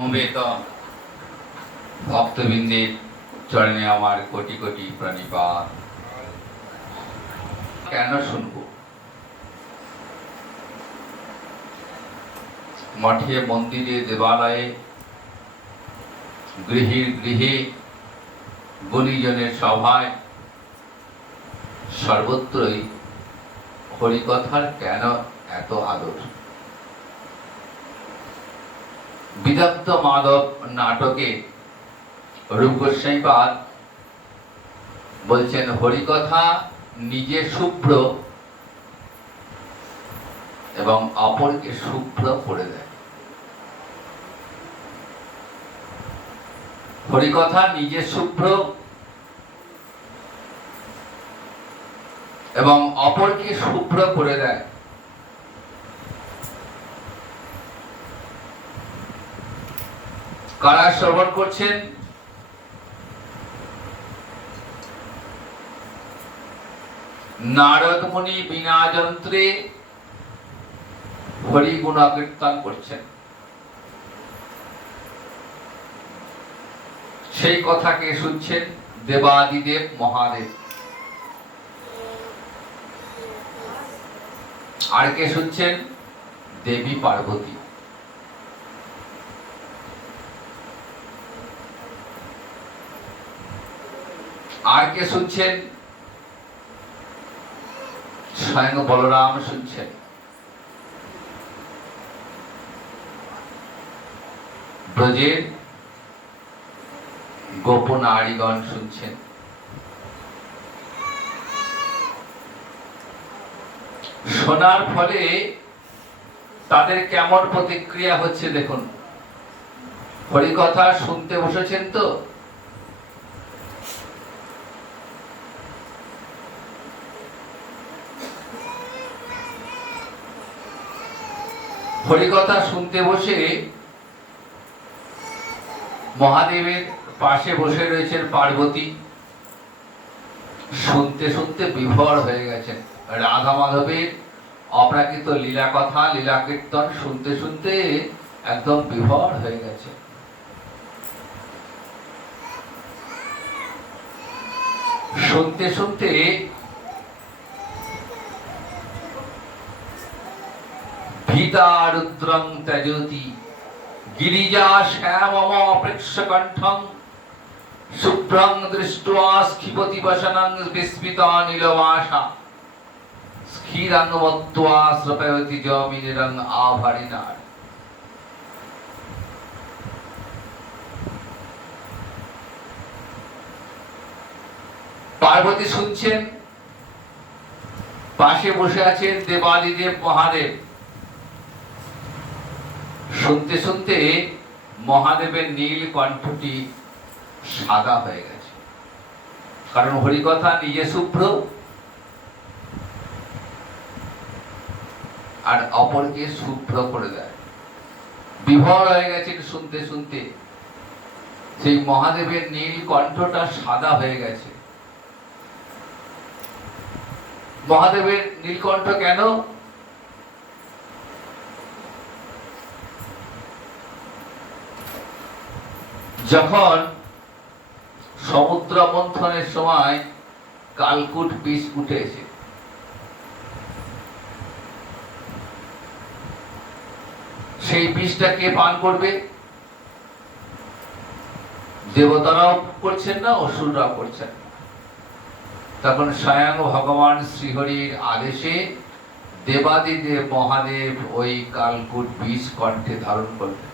সমবেত ভক্তবৃন্দের চরণে আমার কোটি কোটি প্রণিপাত। কেন শুনব? মঠে মন্দিরে দেবালয়ে গৃহের গৃহে গুণীজনের সভায় সর্বত্রই হরিকথার কেন এত আদর? বিদগ্ধ মাধব নাটকে রূপ গোস্বাইপাদ বলছেন, হরিকথা নিজে শুভ্র এবং অপরকে শুভ্র করে দেয়। হরিকথা নিজে শুভ্র এবং অপরকে শুভ্র করে দেয়। কারা শ্রবণ করছেন? নারদ মুনি বিনা যন্ত্রে হরি গুণ কীর্তন করছেন। সেই কথাকে শুনছেন দেবাদিদেব মহাদেব। আর কে শুনছেন? দেবী পার্বতী। আর কে শুনছেন? স্বয়ং বলরাম শুনছেন। ব্রজের গোপনারীগণ শুনছেন। শোনার ফলে তাদের কেমন প্রতিক্রিয়া হচ্ছে দেখুন। হরিকথা শুনতে বসেছেন তো, হরিকথা শুনতে বসে মহাদেবের পাশে বসে রয়েছেন পার্বতী। শুনতে শুনতে বিভোর হয়ে গেছেন। রাধা মাধবের অপ্রাকৃত লীলা কথা, লীলা কীর্তন শুনতে শুনতে একদম বিভোর হয়ে গেছে। শুনতে শুনতে ভীতা রুদ্রং ত্যজতি গিরিজা শ্যামম প্রেক্ষকণ্ঠং শুভ্রং দৃष्ट्वा স্খিপতি বসনং বিস্মিতা নীলমাশা স্খিরং মত্ত্বা স্রপয়তি জমিনিরং আভারিণার। পার্বতী শুনছেন, পাশে বসে আছেন দেবাদিদেব মহাদেব। শুনতে শুনতে মহাদেবের নীল কণ্ঠটি সাদা হয়ে গেছে। কারণ হরিকথা নিজে শুভ্র আর অপরকে শুভ্র করে দেয়। বিভোর হয়ে গেছেন শুনতে শুনতে। সেই মহাদেবের নীল কণ্ঠটা সাদা হয়ে গেছে। মহাদেবের নীলকণ্ঠ কেন? যখন সমুদ্র মন্থনের সময় কালকুট বিষ উঠেছে, সেই বিষটা কে পান করবে? দেবতারাও করছেন না, অসুররাও করছেন না। তখন স্বয়ং ভগবান শ্রীহরির আদেশে দেবাদিদেব মহাদেব ওই কালকুট বিষ কণ্ঠে ধারণ করলেন।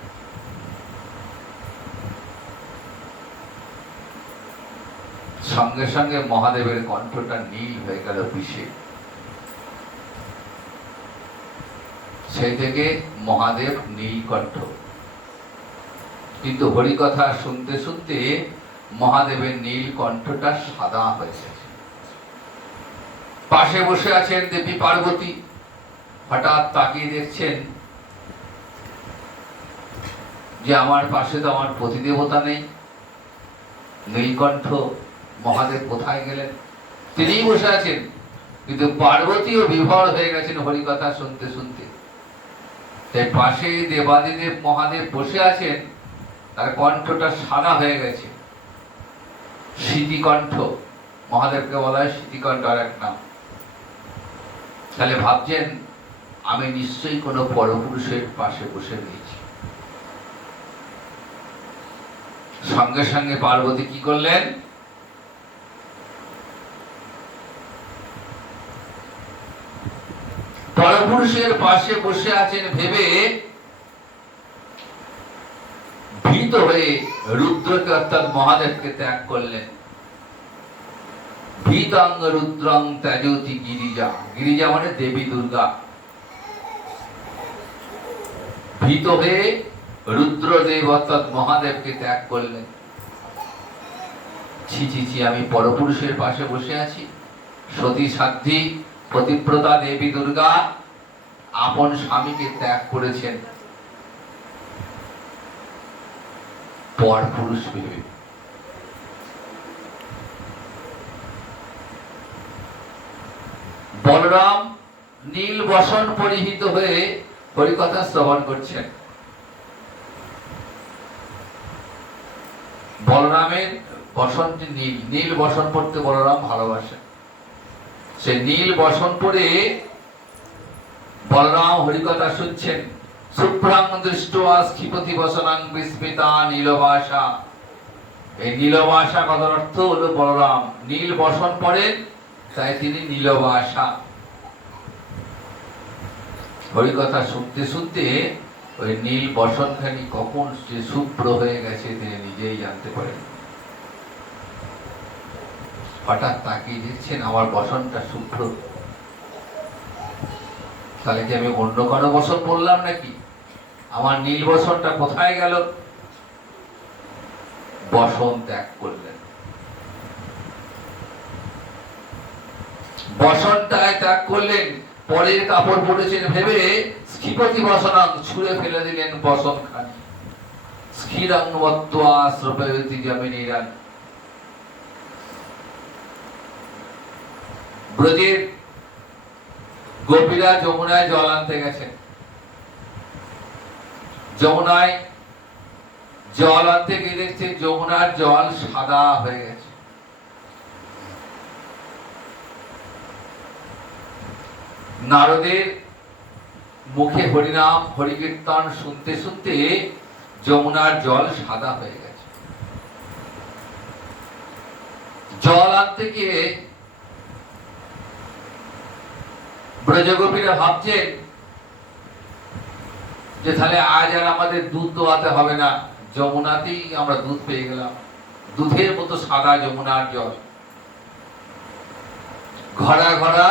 সঙ্গে সঙ্গে মহাদেবের কণ্ঠটা নীল হয়ে গেল বিষে। সেই থেকে মহাদেব নীলকণ্ঠ। কিন্তু হরিকথা শুনতে শুনতে মহাদেবের নীল কণ্ঠটা সাদা হয়ে গেছে। পাশে বসে আছেন দেবী পার্বতী। হঠাৎ তাকিয়ে দেখছেন যে আমার পাশে তো আমার পতিদেবতা নেই, নীলকণ্ঠ মহাদেব কোথায় গেলেন? তিনিই বসে আছেন, কিন্তু পার্বতীও বিভোর হয়ে গেছেন হরিকথা শুনতে শুনতে। তাই পাশে দেবাদিদেব মহাদেব বসে আছেন, তার কণ্ঠটা সাদা হয়ে গেছে, স্মৃতিকণ্ঠ, মহাদেবকে বলা হয় স্মৃতিকণ্ঠ আর এক নাম। তাহলে ভাবছেন আমি নিশ্চয়ই কোনো পরপুরুষের পাশে বসে রয়েছি। সঙ্গে সঙ্গে পার্বতী কি করলেন, পরপুরুষের পাশে বসে আছেন ভেবে ভীত হয়ে রুদ্রকে অর্থাৎ মহাদেবকে ত্যাগ করলেন। ভীতং রুদ্রং ত্যাজতি গিরিজা, গিরিজা মানে দেবী দুর্গা। ভীত হয়ে রুদ্রদেব অর্থাৎ মহাদেবকে ত্যাগ করলেন। ছি ছি ছি, আমি পরপুরুষের পাশে বসে আছি। সতী সাধ্বী পতিব্রতা দেবী দুর্গা আপন স্বামীকে ত্যাগ করেছেন পরপুরুষ ভেবে। বলরাম নীল বসন পরিহিত হয়ে হরিকথা শ্রবণ করছেন। বলরামের বসনটি নীল, নীল বসন পড়তে বলরাম ভালোবাসেন। সে নীল বসন পরে বলরাম হরিকথা শুনছেন। শুভ্রাং দৃষ্ট্বা ক্ষিপতি বসনাং বিস্মিতা নীলবাসা। এই নীলবাসা কথার অর্থ হলো বলরাম নীল বসন পড়েন, তাই তিনি নীলবাসা। হরিকথা শুনতে শুনতে ওই নীল বসনখানি কখন যে শুভ্র হয়ে গেছে তিনি নিজেই জানতে পারেন। হঠাৎ তাকিয়ে দেখছেন আমার বসনটা শুভ্র, তাহলে কি আমি অন্য কারো বসন বললাম নাকি? আমার নীল বসনটা কোথায় গেল? বসন ত্যাগ করলেন। বসনটায় ত্যাগ করলেন, পরের কাপড় পরেছেন ভেবে স্কিপতি বসনাং ছুঁড়ে ফেলে দিলেন বসন খানি। স্কিরাং বত্ত্বা শ্রবয়তি জমিনীরান। ব্রজের গোপীরা যমুনায় জল আনতে গেছেন। যমুনায় জল আনতে গিয়ে দেখছে যমুনার জল সাদা হয়ে গেছে। নারদের মুখে হরিনাম হরিকীর্তন শুনতে শুনতে যমুনার জল সাদা হয়ে গেছে। জল আনতে গিয়ে ব্রজগোপীরা ভাবছেন যে তাহলে আজ আর আমাদের দুধ দোয়াতে হবে না, যমুনাতেই আমরা দুধ পেয়ে গেলাম। দুধের মতো সাদা যমুনার জল। ঘরা ঘরা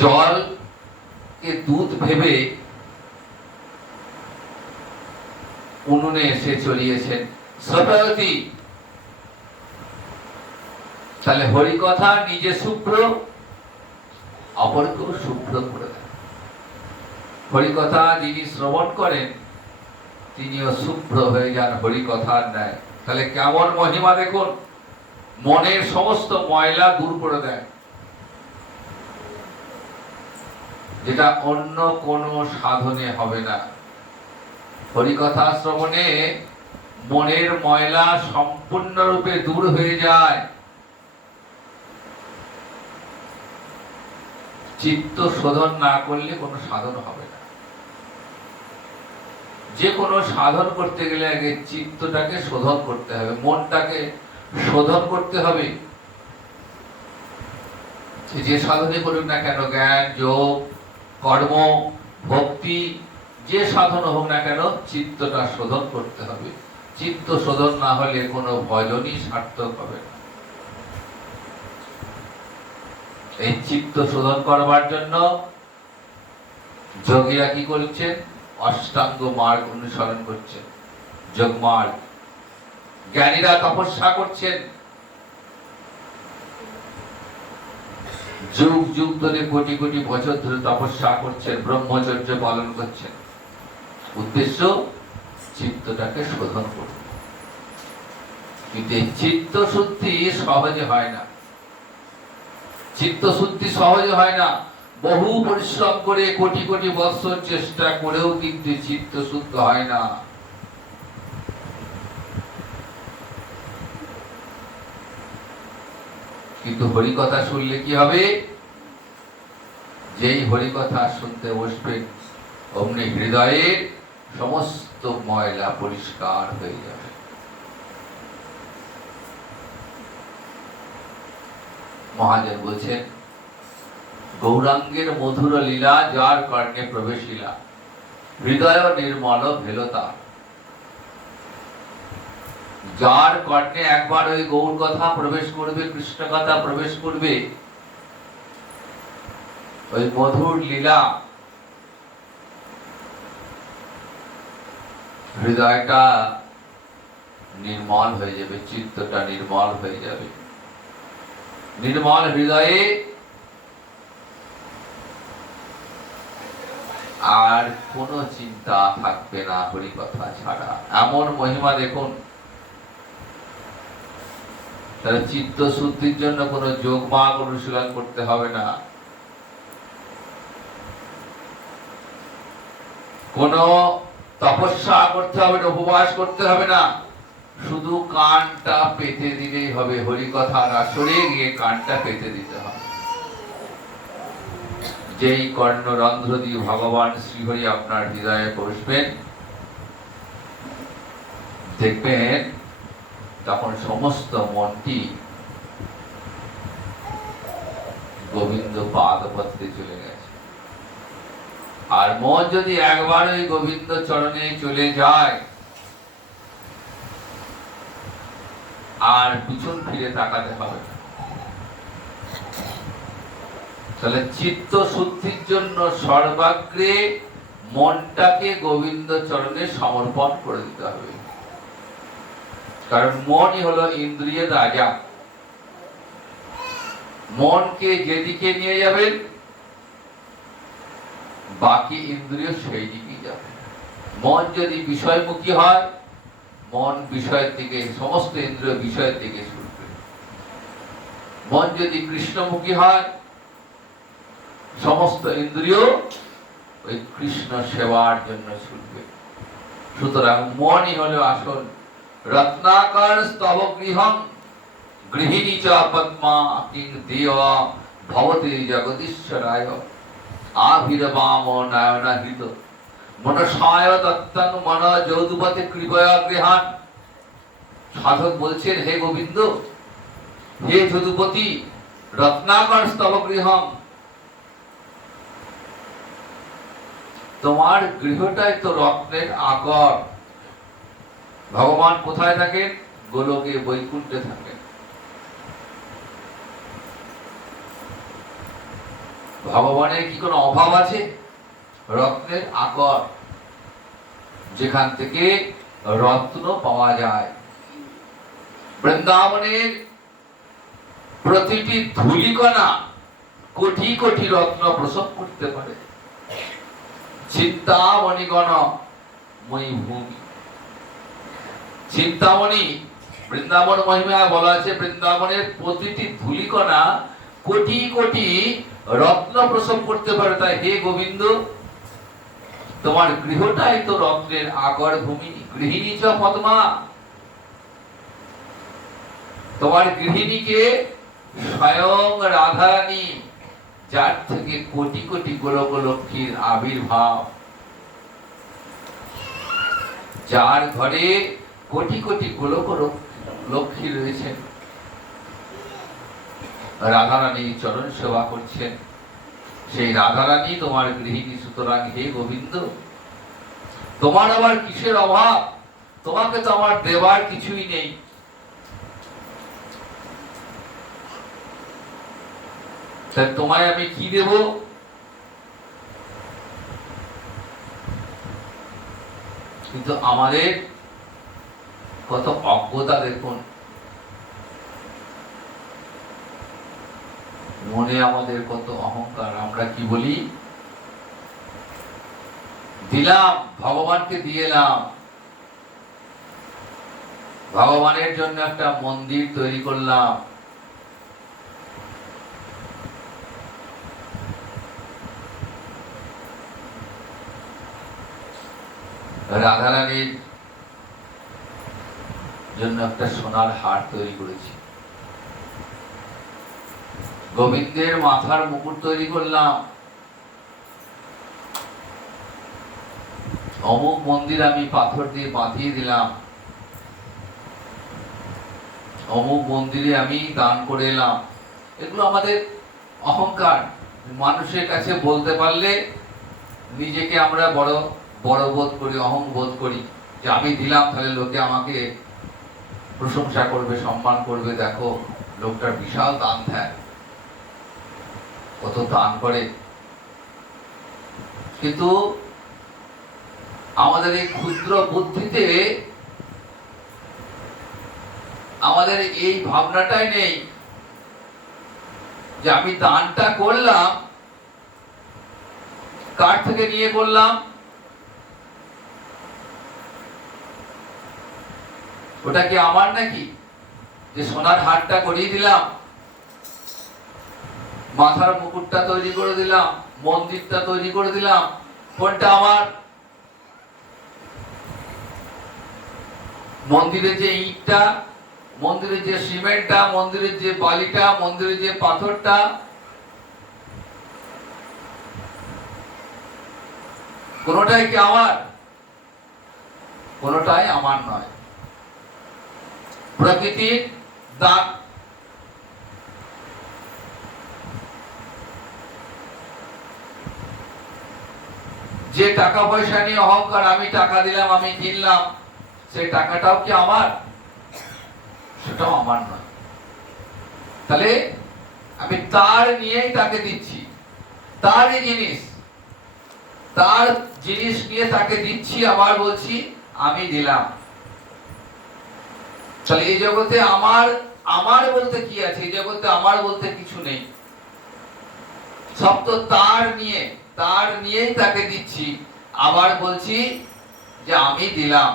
জলকে দুধ ভেবে উনুনে এসে চলিয়েছেন সপ্রয়তি। তাহলে হরিকথা নিজে শুভ্র, অপরকেও শুভ্র করে দেন। হরিকথা যিনি শ্রবণ করেন তিনিও শুভ্র হয়ে যান হরিকথার ন্যায়। তাহলে কেমন মহিমা দেখুন, মনের সমস্ত ময়লা দূর করে দেয়, যেটা অন্য কোনো সাধনে হবে না। হরিকথা শ্রবণে মনের ময়লা সম্পূর্ণরূপে দূর হয়ে যায়। চিত্ত শোধন না করলে কোনো সাধন হবে না। যে কোনো সাধন করতে গেলে আগে চিত্তটাকে শোধন করতে হবে, মনটাকে শোধন করতে হবে। যে সাধনে করুক না কেন, জ্ঞান, যোগ, কর্ম, ভক্তি, যে সাধন হোক না কেন, চিত্তটা শোধন করতে হবে। চিত্ত শোধন না হলে কোনো ভজনই সার্থক হবে না। এই চিত্ত শোধন করবার জন্য যোগীরা কি করছেন? অষ্টাঙ্গ মার্গ অনুসরণ করছেন, যোগ মার্গ। জ্ঞানীরা তপস্যা করছেন, যুগ যুগ ধরে কোটি কোটি বছর ধরে তপস্যা করছেন, ব্রহ্মচর্য পালন করছেন। উদ্দেশ্য চিত্তটাকে শোধন করতে। কিন্তু এই চিত্ত শুদ্ধি সহজে হয় না। চিত্ত শুদ্ধি সহজে হয় না। বহু পরিশ্রম করে কোটি কোটি বৎসর চেষ্টা করেও কিন্তু চিত্ত শুদ্ধ হয় না। কিন্তু হরিকথা শুনলে কি হবে? যেই হরিকথা শুনতে বসবেন অমনি হৃদয়ের সমস্ত ময়লা পরিষ্কার হয়ে যাবে। মহাজন বলছেন, গৌরাঙ্গের মধুর লীলা যার কর্ণে প্রবেশিলা, হৃদয় নির্মল ভেল তার। যার কর্ণে একবার ওই গৌর কথা প্রবেশ করবে, কৃষ্ণ কথা প্রবেশ করবে, ওই মধুর লীলা, হৃদয়টা নির্মল হয়ে যাবে, চিত্তটা নির্মল হয়ে যাবে। নির্মল হৃদয়ে আর কোন চিন্তা থাকবে না হরি কথা ছাড়া। এমন মহিমা দেখুন। তাহলে চিত্ত শুদ্ধির জন্য কোন যোগ মাগ অনুশীলন করতে হবে না, কোন তপস্যা করতে হবে না, উপবাস করতে হবে না, শুধু কানটা পেতে দিলেই হবে। হরি কথার আসরে গিয়ে কানটা পেতে দিতে হবে। যেই কর্ণরন্ধ্র দিয়ে ভগবান শ্রীহরি আপনার হৃদয়ে বসবেন, দেখবেন তখন সমস্ত মনটি গোবিন্দ পাদপত্রে চলে গেছে। আর মন যদি একবার ওই গোবিন্দ চরণে চলে যায়, আর পিছন ফিরে তাকাতে হবে না। তাহলে চিত্ত শুদ্ধির জন্য সর্বাগ্রে মনটাকে গোবিন্দ চরণে সমর্পণ করে দিতে হবে। কারণ মনই হলো ইন্দ্রিয়ের রাজা। মনকে যেদিকে নিয়ে যাবেন, বাকি ইন্দ্রিয় সেই দিকেই যাবে। মন যদি বিষয়মুখী হয়, মন বিষয়ের দিকে, সমস্ত ইন্দ্রিয় বিষয়ের দিকে ছুটবে। মন যদি কৃষ্ণমুখী হয়, সমস্ত ইন্দ্রিয় ওই কৃষ্ণ সেবার জন্য ছুটবে। সুতরাং মনই হলো আসল। রত্নাকর স্তব গৃহং গৃহিণী চ পদ্মা কিং দেব ভবতে জগদীশ্বরায় আবির্ভাম নয়না হৃদ মনসায় দত্তং মন যৌদুপতি কৃপয়া গৃহান। সাধক বলছেন, হে গোবিন্দ, হে যদুপতি, রত্নাকর স্তব গৃহং, তোমার গৃহটাই তো রত্নের আকর। ভগবান কোথায় থাকেন? গোলকে, বৈকুণ্ঠে থাকেন। ভগবানের কি কোনো অভাব আছে? রত্নের আকর, যেখান থেকে রত্ন পাওয়া যায়। বৃন্দাবনের প্রতিটি ধূলিকণা কোটি কোটি রত্ন প্রসব করতে পারে। চিন্তামণিগণ মই ভূমি, চিন্তামণি, বৃন্দাবন মহিমায় বলা আছে, বৃন্দাবনের প্রতিটি ধূলিকণা কোটি কোটি রত্ন প্রসব করতে পারে। তাই হে গোবিন্দ, তোমার গৃহটাই তো রত্নের আগর ভূমি। গৃহিণী চ পদ্মা, তোমার গৃহিণীকে স্বয়ং রাধারানী, যার থেকে কোটি কোটি গোলক লক্ষ্মীর আবির্ভাব, যার ঘরে কোটি কোটি গোলক লক্ষ্মী রয়েছেন, রাধারানী চরণ সেবা করছেন, সেই রাধারানী তোমার গৃহিণী। সুতরাং হে গোবিন্দ, তোমার আবার কিসের অভাব? তোমাকে তো আমার দেবার কিছুই নেই। তোমায় আমি কি দেব? কিন্তু আমাদের কত অজ্ঞতা দেখুন। মনে আমাদের কত অহংকার। আমরা কি বলি? দিলাম, ভগবানকে দিয়ে এলাম, ভগবানের জন্য একটা মন্দির তৈরি করলাম, রাধারানীর জন্য একটা সোনার হার তৈরি করেছি, গোবিন্দের মাথার মুকুট তৈরি করলাম, অমুক মন্দির আমি পাথর দিয়ে বাঁধিয়ে দিলাম, অমুক মন্দিরে আমি দান করে এলাম। এগুলো আমাদের অহংকার। মানুষের কাছে বলতে পারলে নিজেকে আমরা বড় বড় বোধ করি, অহং বোধ করি, যে আমি দিলাম তাহলে লোকে আমাকে প্রশংসা করবে, সম্মান করবে, দেখো লোকটার বিশাল দান দেয়, কত দান করে। কিন্তু আমাদের এই ক্ষুদ্র বুদ্ধিতে আমাদের এই ভাবনাটাই নেই যে আমি দানটা করলাম, কার থেকে নিয়ে করলাম, ওটা কি আমার নাকি? যে সোনার হারটা করিয়ে দিলাম, মাথার মুকুটটা তৈরি করে দিলাম, মন্দিরটা তৈরি করে দিলাম, কোনটা আমার? মন্দিরের যে ইটটা, মন্দিরের যে সিমেন্টটা, মন্দিরের যে বালিটা, মন্দিরের যে পাথরটা, কোনটাই কি আমার? কোনটাই আমার নয়। প্রকৃতির দান। যে টাকা পয়সা নিয়ে অহংকার, আমি টাকা দিলাম, আমি কিনলাম, সেই টাকাটাও কি আমার? সেটাও আমার নয়। তাহলে আমি তার নিয়েই তাকে দিচ্ছি, তারই জিনিস, তার জিনিস নিয়ে তাকে দিচ্ছি, আবার বলছি আমি দিলাম। তাহলে এই জগতে আমার আমার বলতে কি আছে? এই জগতে আমার বলতে কিছু নেই, সব তো তার নিয়ে, তার নিয়েই তাকে দিচ্ছি, আবার বলছি যে আমি দিলাম।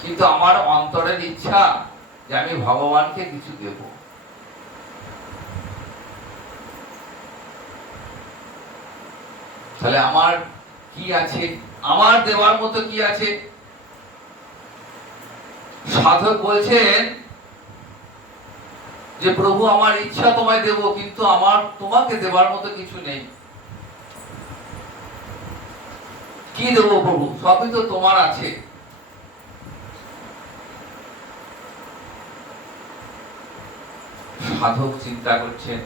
কিন্তু আমার অন্তরের ইচ্ছা যে আমি ভগবানকে কিছু দেব। তাহলে আমার কি আছে? আমার দেওয়ার মতো কি আছে? সাধক বলছেন যে প্রভু আমার ইচ্ছা তোমায় দেব, কিন্তু আমার তোমাকে দেবার মতো কিছু নেই। কি দেব প্রভু? সবই তো তোমার আছে। সাধক চিন্তা করছেন,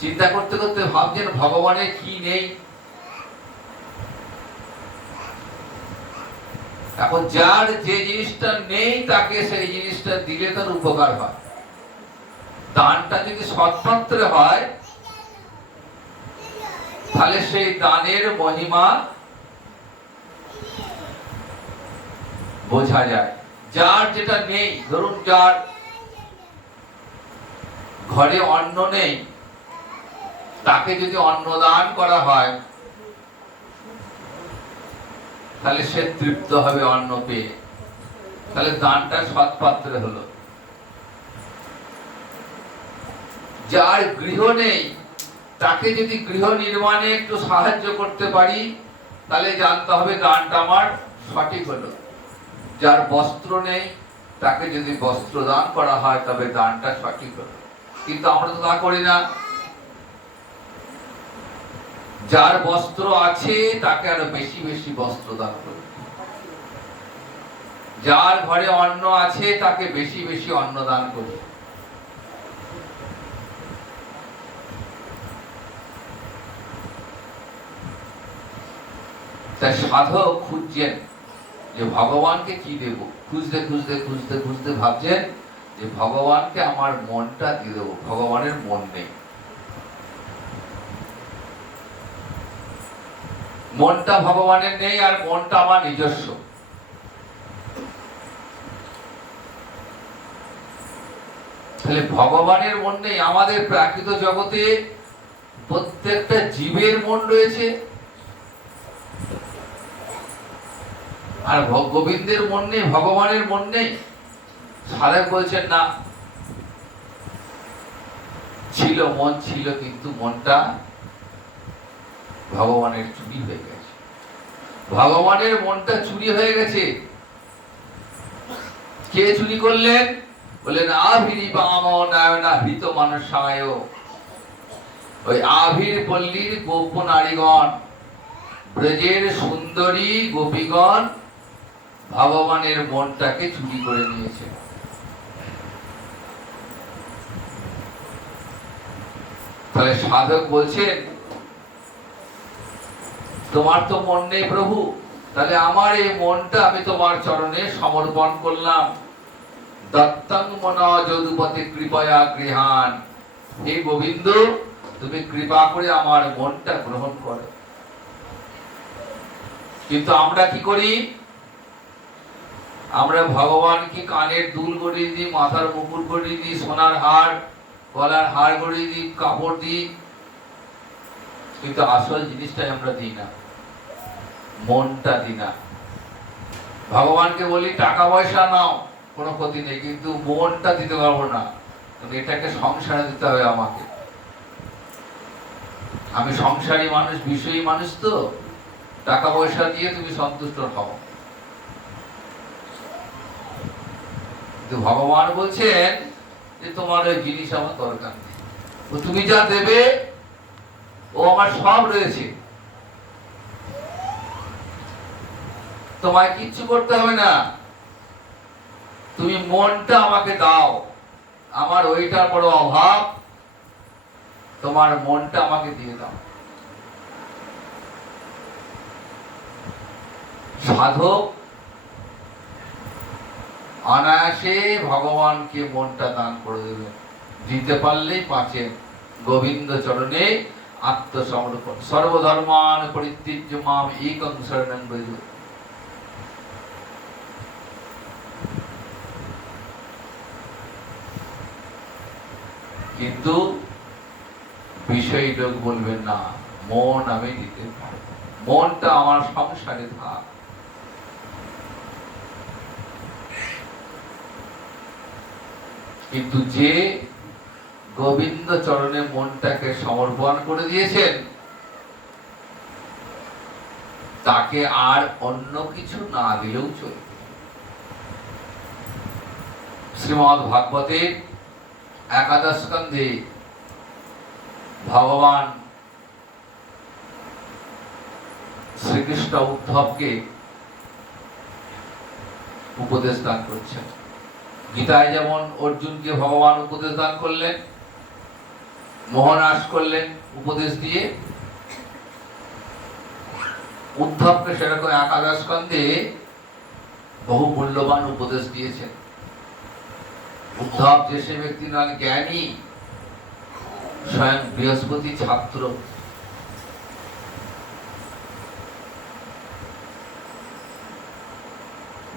চিন্তা করতে করতে ভাবছেন ভগবানের কি নেই। এখন যার যে জিনিসটা নেই তাকে সেই জিনিসটা দিলে তার উপকার হয়। দানটা যদি সৎপাত্রে হয় তাহলে সেই দানের মহিমা বোঝা যায়। যার যেটা নেই, ধরুন যার ঘরে অন্ন নেই, তাকে যদি অন্ন দান করা হয় তাহলে সে তৃপ্ত হবে অন্ন পেয়ে, তাহলে দানটা সৎপাত্রে হলো। যার গৃহ নেই তাকে যদি গৃহ নির্মাণে একটু সাহায্য করতে পারি তাহলে জানতে হবে দানটা আমার সঠিক হলো। যার বস্ত্র নেই তাকে যদি বস্ত্র দান করা হয় তবে দানটা সঠিক হলো। কিন্তু আমরা তো তা করি না। যার বস্ত্র আছে তাকে আরো বেশি বেশি বস্ত্র দান করি, যার ঘরে অন্ন আছে তাকে বেশি বেশি অন্ন দান করি। তাই সাধক খুঁজছেন যে ভগবানকে কি দেব, খুঁজতে খুঁজতে খুঁজতে খুঁজতে ভাবছেন যে ভগবানকে আমার মনটা দিয়ে দেবো। ভগবানের মন নেই, মনটা ভগবানের নেই, আর মনটা আমার নিজস্ব। তাহলে ভগবানের মন নেই। আমাদের প্রাকৃত জগতে প্রত্যেকটা জীবের মন রয়েছে, আর গোবিন্দের মন নেই, ভগবানের মন নেই। সাধক বলছেন না, ছিল, মন ছিল, কিন্তু মনটা ভগবানের চুরি হয়ে গেছে। ভগবানের মনটা চুরি হয়ে গেছে। কে চুরি করলেন? বললেন আভিরি বাম নয়না হৃত মানুষায়। ওই আভির পল্লীর গোপ নারীগণ, ব্রজের সুন্দরী গোপীগণ ভগবানের মনটাকে চুরি করে নিয়েছে। তাহলে সাধক বলছেন তোমার তো মন নেই প্রভু, তাহলে আমার এই মনটা আমি তোমার চরণে সমর্পণ করলাম। দত্তং মনা যদুপতি কৃপয়া গৃহান। হে গোবিন্দ, তুমি কৃপা করে আমার মনটা গ্রহণ করো। কিন্তু আমরা কি করি? আমরা ভগবানকে কানের দুল গড়িয়ে দিই, মাথার মুকুট গড়িয়ে দিই, সোনার হার, গলার হার গড়িয়ে দিই, কাপড় দিই, কিন্তু আসল জিনিসটাই আমরা দিই না, মনটা দিই না। ভগবানকে বলি টাকা পয়সা নাও, কোনো ক্ষতি নেই, কিন্তু মনটা দিতে পারবো না। এটাকে সংসারে দিতে হবে আমাকে। আমি সংসারী মানুষ, বিষয়ী মানুষ, তো টাকা পয়সা দিয়ে তুমি সন্তুষ্ট হও। কিন্তু ভগবান বলছেন যে তোমার ওই জিনিস আমার দরকার নেই, তুমি যা দেবে ও আমার সব রয়েছে, তোমায় কিচ্ছু করতে হবে না, তুমি মনটা আমাকে দাও। আমার ওইটার বড় অভাব, তোমার মনটা আমাকে দিয়ে দাও। সাধক অনায়াসে ভগবানকে মনটা দান করে দেবেন, দিতে পারলেই পাচ্ছেন। গোবিন্দ চরণে আত্মসমর্পণ। সর্বধর্মান পরিত্যজ্য মাম একং শরণং ব্রজ। কিন্তু বিষয় লোক বলবেন না, মন আমি দিতে পারব, মনটা আমার সংসারে থাক। কিন্তু যে গোবিন্দ চরণে মনটাকে সমর্পণ করে দিয়েছেন, তাকে আর অন্য কিছু না দিলেও চলবে। শ্রীমদ্ ভাগবতের একাদশ স্কন্ধে ভগবান শ্রীকৃষ্ণ উদ্ধবকে উপদেশ দান করছেন। গীতায় যেমন অর্জুনকে ভগবান উপদেশ দান করলেন, মোহনাশ করলেন উপদেশ দিয়ে, উদ্ধবকে সেরকম একাদশ স্কন্ধে বহু মূল্যবান উপদেশ দিয়েছেন। উদ্ধব যে সে ব্যক্তি নন জ্ঞানী, স্বয়ং বৃহস্পতি ছাত্র।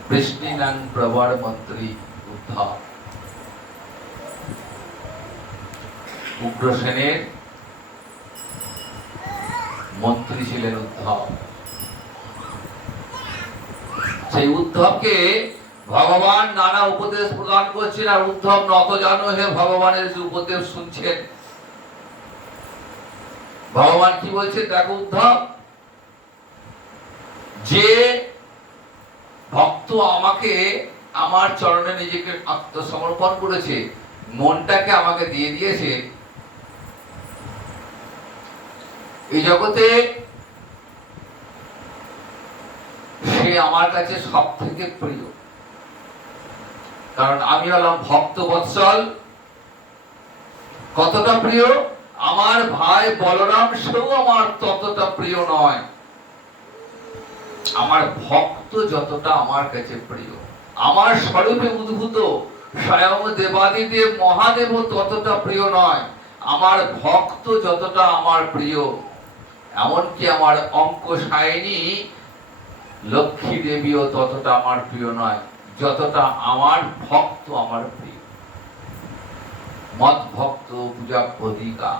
বৃষ্ণিনাং প্রবর মন্ত্রী উদ্ধব। উগ্রসেনের মন্ত্রী ছিলেন উদ্ধব। সেই উদ্ধবকে ভগবান নানা উপদেশ প্রদান করছেন, আর উদ্ধব নত জানো হে ভগবানের উপদেশ শুনছেন। ভগবান কি বলছেন দেখো উদ্ধব, যে ভক্ত আমাকে আমার চরণে নিজেকে আত্মসমর্পণ করেছে, মনটাকে আমাকে দিয়ে দিয়েছে, এই জগতে সে আমার কাছে সব থেকে প্রিয়। কারণ আমি হলাম ভক্ত বৎসল। কতটা প্রিয়? আমার ভাই বলরাম সেও আমার ততটা প্রিয় নয়। আমার ভক্ত যতটা আমার কাছে প্রিয়, আমার স্বরূপে উদ্ভূত স্বয়ং দেবাদিদেব মহাদেব ততটা প্রিয় নয়। আমার ভক্ত যতটা আমার প্রিয়, এমনকি আমার অঙ্ক সায়নী লক্ষ্মী দেবীও ততটা আমার প্রিয় নয়, যতটা আমার ভক্ত আমার প্রিয়। মদ ভক্ত পূজা প্রতিকা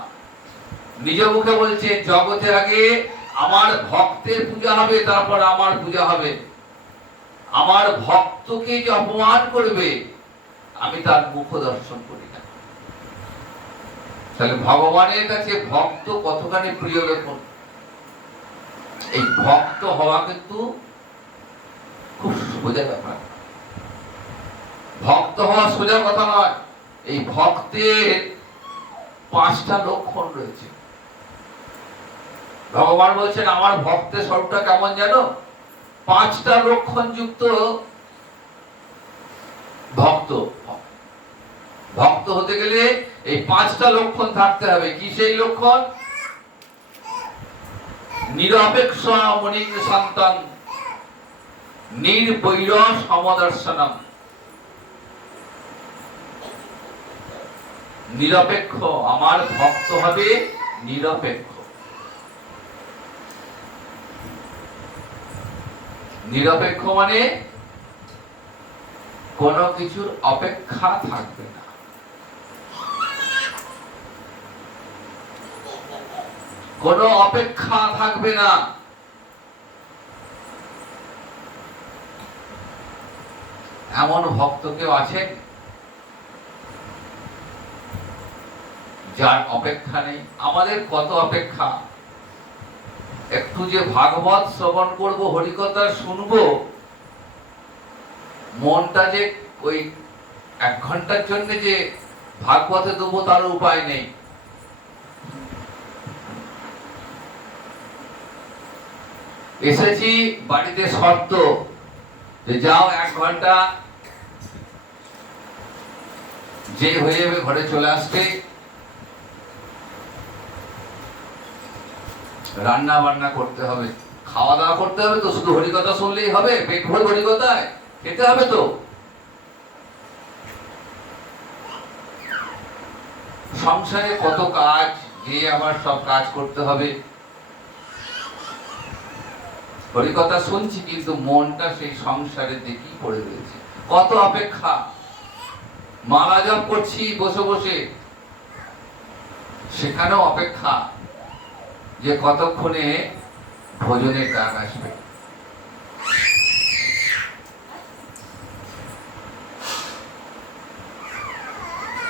নিজ মুখে বলছে, জগতের আগে আমার ভক্তের পূজা হবে, তারপর আমার পূজা হবে। আমার ভক্তকে যে অপমান করবে, আমি তার মুখ দর্শন করি না। তাহলে ভগবানের কাছে ভক্ত কতখানি প্রিয় দেখুন। এই ভক্ত হওয়া কিন্তু খুব সোজা ব্যাপার। ভক্ত হওয়া সোজা কথা নয়। এই ভক্তের 5টা লক্ষণ রয়েছে। ভগবান বলছেন আমার ভক্তের স্বরূপটা কেমন জানো? 5টা লক্ষণ যুক্ত ভক্ত। ভক্ত হতে গেলে এই 5টা লক্ষণ থাকতে হবে। কি সেই লক্ষণ? নিরপেক্ষ মনিক সন্তান, নির্বৈর সমদর্শনম। নিরপেক্ষ, আমার ভক্ত হবে নিরপেক্ষ। নিরপেক্ষ মানে কোন কিছুর অপেক্ষা থাকবে না। কোন অপেক্ষা থাকবে না। এমন ভক্ত কেউ আছেন যার অপেক্ষা নেই? আমাদের কত অপেক্ষা। একটু যে ভাগবত শ্রবণ করব, হরিকথা শুনবো, মনটা যে ওই 1 ঘন্টার জন্য যে ভাগবতে দেবো তার উপায় নেই। এসেছি বাড়িতে শর্ত যে যাও 1 ঘন্টা, যে হয়ে যাবে ঘরে চলে আসবে, রান্না বান্না করতে হবে, খাওয়া দাওয়া করতে হবে। তো শুধু হরিকথা শুনলেই হবে? পেট ভরে হরিকথায় খেতে হবে তো। সংসারে কত কাজ, গিয়ে আবার সব কাজ করতে হবে। হরিকথা শুনছি কিন্তু মনটা সেই সংসারের দিকেই পড়ে রয়েছে। কত অপেক্ষা। মালা জপ করছি বসে বসে, সেখানেও অপেক্ষা যে কতক্ষণে ভোজনের ডাক আসবে।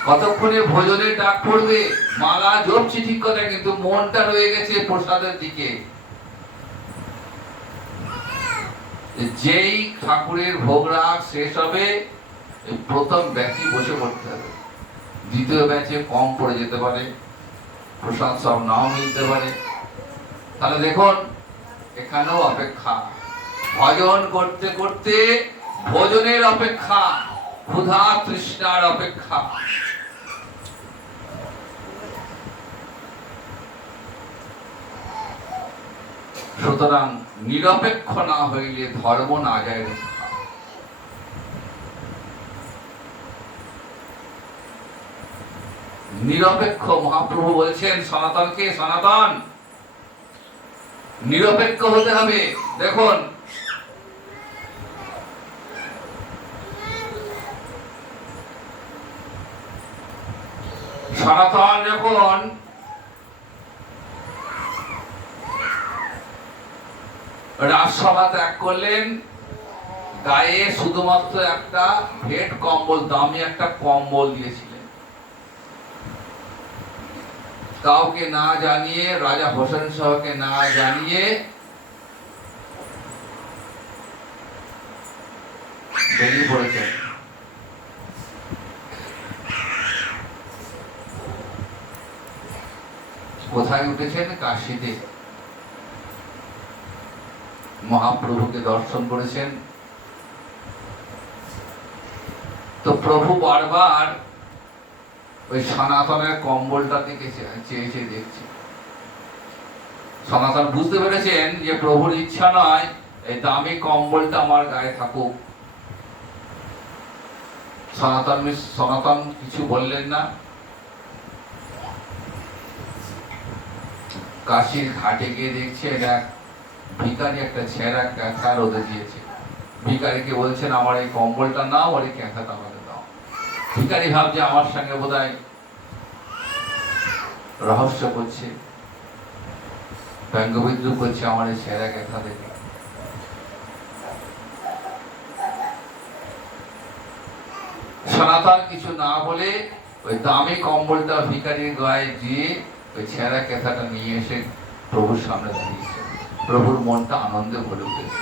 কতক্ষণে ভোজনের ডাক পড়বে। মালা জপছি ঠিক কথা, কিন্তু মনটা রয়ে গেছে প্রসাদের দিকে। যেই ঠাকুরের ভোগ রাগ শেষ হবে, প্রথম ব্যাচই বসে পড়তে হবে। দ্বিতীয় ব্যাচে কম পড়ে যেতে পারে, প্রসাদ সব নাও মিলতে পারে। তাহলে দেখুন এখানেও অপেক্ষা। ভজন করতে করতে ভোজনের অপেক্ষা, ক্ষুধা তৃষ্ণার অপেক্ষা। সুতরাং নিরপেক্ষ না হইলে ধর্ম না যায়। নিরপেক্ষ, মহাপ্রভু বলছেন সনাতনকে, সনাতন নিরপেক্ষ হতে হবে। দেখুন সনাতন যখন রাজসভা ত্যাগ করলেন, গায়ে শুধুমাত্র একটা ভেট কম্বল, দামি একটা কম্বল দিয়েছিলেন। কাউকে না জানিয়ে, রাজা হোসেন শাহকে না জানিয়ে বেরিয়ে পড়েছেন। কোথায় উঠেছেন? কাশীতে। মহাপ্রভুকে দর্শন করেছেন। তো প্রভু বারবার ওই সনাতনের কম্বলটা দিকে চেয়ে চেয়ে দেখছে। সনাতন বুঝতে পেরেছেন যে প্রভুর ইচ্ছা নয় এই দামি কম্বলটা আমার গায়ে থাকুক। সনাতন কিছু বললেন না। কাশীর ঘাটে গিয়ে দেখছে এক ভিখারি একটা ছেঁড়া ক্যাঁথা রোদে দিয়েছে। ভিখারিকে বলছেন আমার এই কম্বলটা নাও, আর এই ক্যাঁথাটা আমাকে দাও। ভিখারি ভাবছে আমার সঙ্গে বোধহয় রহস্য করছে, ব্যঙ্গবিদ্রুপ করছে আমার এই ছেঁড়া ক্যাঁথা দেখে। সনাতন কিছু না বলে ওই দামি কম্বলটা ভিখারির গায়ে দিয়ে ওই ছেঁড়া ক্যাঁথাটা নিয়ে এসে প্রভুর সামনে দাঁড়িয়েছে। প্রভুর মনটা আনন্দে ভরে উঠেছে।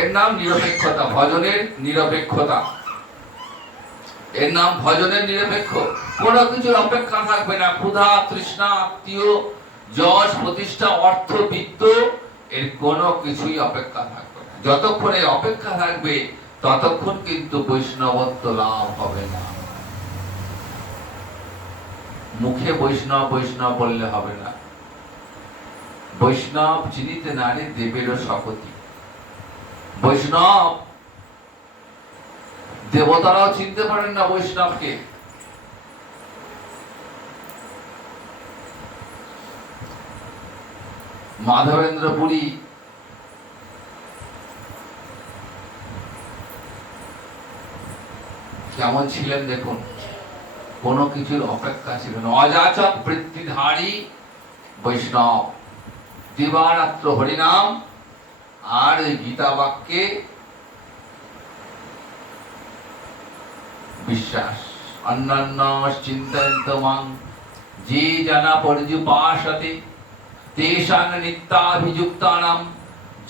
এর নাম নিরপেক্ষতা, ভজনের নিরপেক্ষতা। এর নাম ভজনের নিরপেক্ষ। কোন কিছুর অপেক্ষা থাকবে না। ক্ষুধা, তৃষ্ণা, আত্মীয়, যশ, প্রতিষ্ঠা, অর্থ, বিত্ত, এর কোনো কিছুই অপেক্ষা থাকবে না। যতক্ষণ এই অপেক্ষা থাকবে ততক্ষণ কিন্তু বৈষ্ণবত্ব লাভ হবে না। মুখে বৈষ্ণব বৈষ্ণব বললে হবে না। বৈষ্ণব চিনিতে নারী দেবেরও শপথি। বৈষ্ণব দেবতারাও চিনতে পারেন না বৈষ্ণবকে। মাধবেন্দ্র পুরী কেমন ছিলেন দেখুন। কোন কিছুর অপেক্ষা ছিল না। অযাচক বৃত্তিধারী বৈষ্ণব, দিবারাত্র হরিনাম আর ওই গীতা বাক্যে বিশ্বাস। অন্যান্য চিন্তয়ন্ত মাং যে জানা পর্যুপাসতে তেষাং নিত্যাভিযুক্তানাম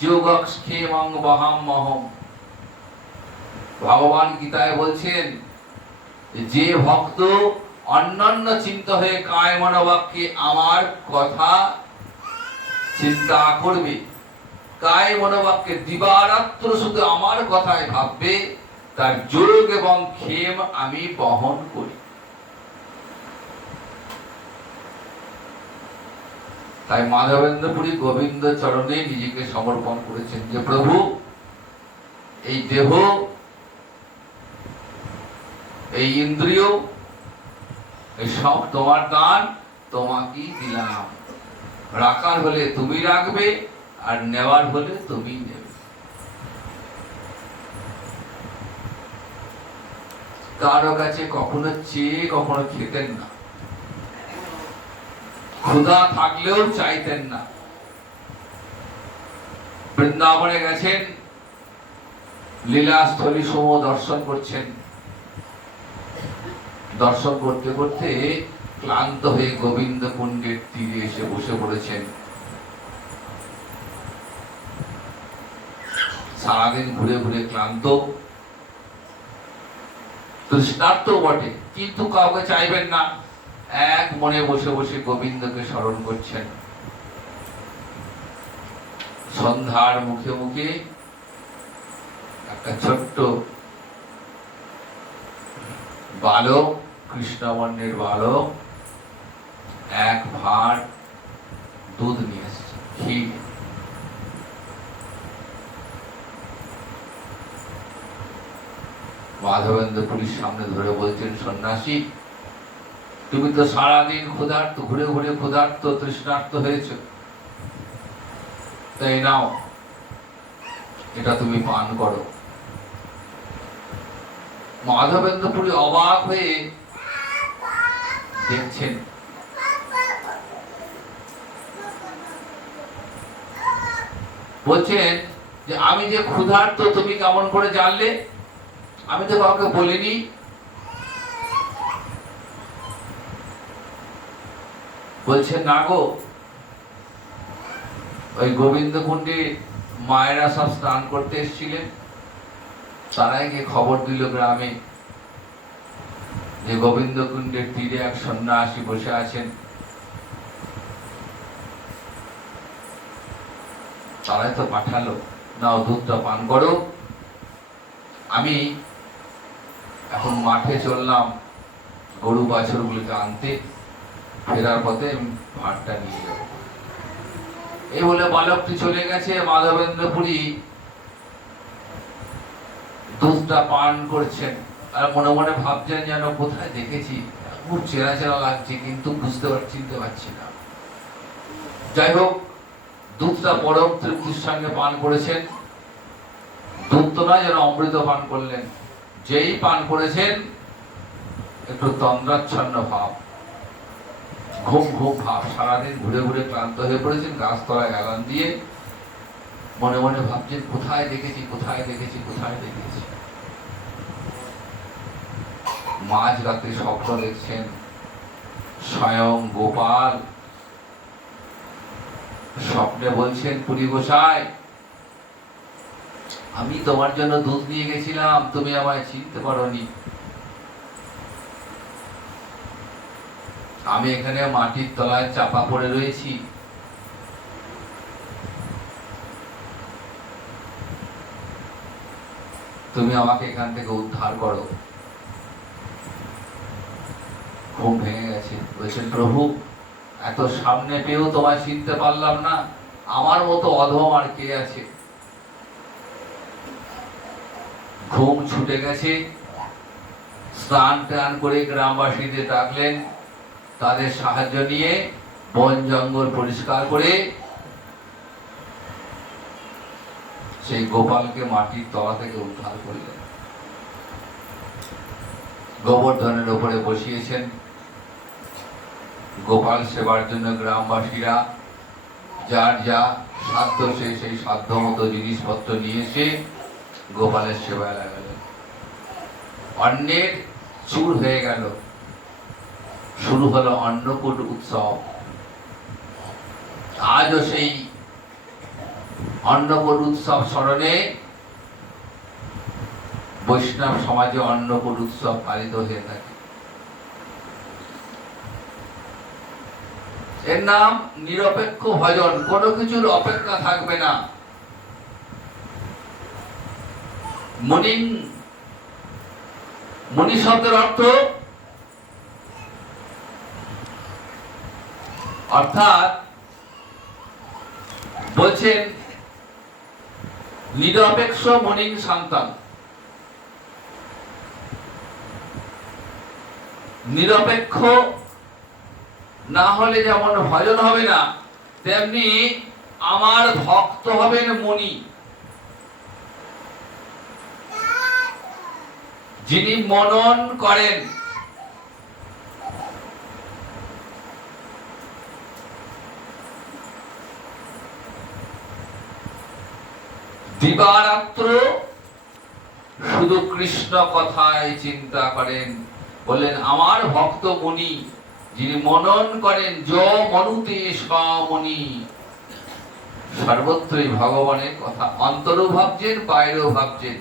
যোগক্ষেমং বহাম্যহম। ভগবান গীতায় বলছেন, যে ভক্ত অন্যান্য চিন্তা হয়ে কায় মনোবাক্যে আমার কথা চিন্তা করবে, কায় মনোবাক্যে দিবারাত্র শুধু আমার কথায় ভাববে, তার যোগ এবং ক্ষেম আমি বহন করি। তাই মাধবেন্দ্র পুরী গোবিন্দ চরণে নিজেকে সমর্পণ করেছেন যে প্রভু, এই দেহ, এই ইন্দ্রিয়, এই সব তোমার দান, তোমাকেই দিলাম। রাখার হলে তুমি রাখবে, আর নেওয়ার হলে তুমি নেবে। কারো কাছে কখনো চেয়ে কখনো খেতেন না, ক্ষুধা থাকলেও চাইতেন না। বৃন্দাবনে গেছেন, লীলাস্থলী সমূহ দর্শন করছেন। দর্শন করতে করতে ক্লান্ত হয়ে গোবিন্দ কুণ্ডের তীরে এসে বসে পড়েছেন। সারাদিন ঘুরে ঘুরে ক্লান্ত, তৃষ্ণার্ত বটে, কিন্তু কাউকে চাইবেন না। এক মনে বসে বসে গোবিন্দকে স্মরণ করছেন। সন্ধ্যার মুখে মুখে একটা ছোট্ট বালক, কৃষ্ণবর্ণের বালক, এক ভাঁড় দুধ নিয়ে এসেছে, ক্ষীর। মাধবেন্দ্র পুরীর সামনে ধরে বলছেন, সন্ন্যাসী, তুমি তো সারাদিন ক্ষুধার্ত, ঘুরে ঘুরে ক্ষুধার্ত তৃষ্ণার্ত হয়েছ, তাই নাও, এটা তুমি পান করো। মাধবেন্দ্র পুরী অবাক হয়ে দেখছেন। বলছেন যে আমি যে ক্ষুধার্ত তুমি কেমন করে জানলে? আমি তো কাউকে বলিনি। বলছেন, না গো, ওই গোবিন্দ কুণ্ডে মায়েরা সব স্নান করতে এসেছিলেন, তারাই গিয়ে খবর দিল গ্রামে যে গোবিন্দ কুণ্ডের তীরে এক সন্ন্যাসী বসে আছেন। তারাই তো পাঠালো, নাও দুধটা পান করো। আমি এখন মাঠে চললাম গরু বাছুরগুলোকে আনতে, ফেরার পথে ভাতটা নিয়ে যাব। এই বলে বালকটি চলে গেছে। মাধবেন্দ্র পুরী দুধটা পান করছেন, আর মনে মনে ভাবছেন যেন কোথায় দেখেছি, খুব চেনা চেনা লাগছে, কিন্তু চিনতে পারছি না। যাই হোক, দুধটা পরম তৃপ্তির সঙ্গে পান করেছেন। দুধ তো নয়, যেন অমৃত পান করলেন। যেই পান করেছেন, একটু তন্দ্রাচ্ছন্ন ভাব, ঘুম ঘুম ভাব। সারাদিন ঘুরে ঘুরে ক্লান্ত হয়ে পড়েছেন, গাছতলায় হেলান দিয়ে মনে মনে ভাবছেন, কোথায় দেখেছি, কোথায় দেখেছি, কোথায় দেখেছি। মাঝ রাত্রে স্বপ্ন দেখছেন, স্বয়ং গোপাল স্বপ্নে বলছেন, পুরী গোসাই, আমি তোমার জন্য দুধ নিয়ে গেছিলাম, তুমি আমায় চিনতে পারোনি। আমি এখানে মাটির তলায় চাপা পড়ে রয়েছি। তুমি আমাকে এখান থেকে উদ্ধার করো। ঘুম ভেঙে গেছে। বলছেন, প্রভু, এত সামনে পেয়েও তোমায় চিনতে পারলাম না, আমার মতো অধম আর কে আছে? ঘুম ছুটে গেছে। স্নান টান করে গ্রামবাসীদের ডাকলেন, তাদের সাহায্য নিয়ে বন জঙ্গল পরিষ্কার করে সেই গোপালকে মাটির তলা থেকে উদ্ধার করলেন। গোবর্ধনের উপরে বসিয়েছেন। গোপাল সেবার জন্য গ্রামবাসীরা যার যা সাধ্য সেই সাধ্য মতো জিনিসপত্র নিয়ে এসে গোপালের সেবায় লাগালেন। অন্নের চুর হয়ে গেল। শুরু হলো অন্নকূট উৎসব। আজও সেই অন্নকূট উৎসব স্মরণে বৈষ্ণব সমাজে অন্নকূট উৎসব পালিত হয়ে থাকে। এর নাম নিরপেক্ষ ভজন। কোনো কিছুর অপেক্ষা থাকবে না। মুনি শব্দের অর্থাৎ বলছেন নিরপেক্ষ মুনি সন্তান। নিরপেক্ষ না হলে যেমন ভজন হবে না, তেমনি আমার ভক্ত হবেন মুনি, যিনি মনন করেন। দিবারাত্র শুধু কৃষ্ণ কথায় চিন্তা করেন। বললেন, আমার ভক্ত মুনি, যিনি মনন করেন, য মনুতে সমনি, সর্বত্রই ভগবানের কথা অন্তরও ভাবছেন, বাইরেও ভাবছেন।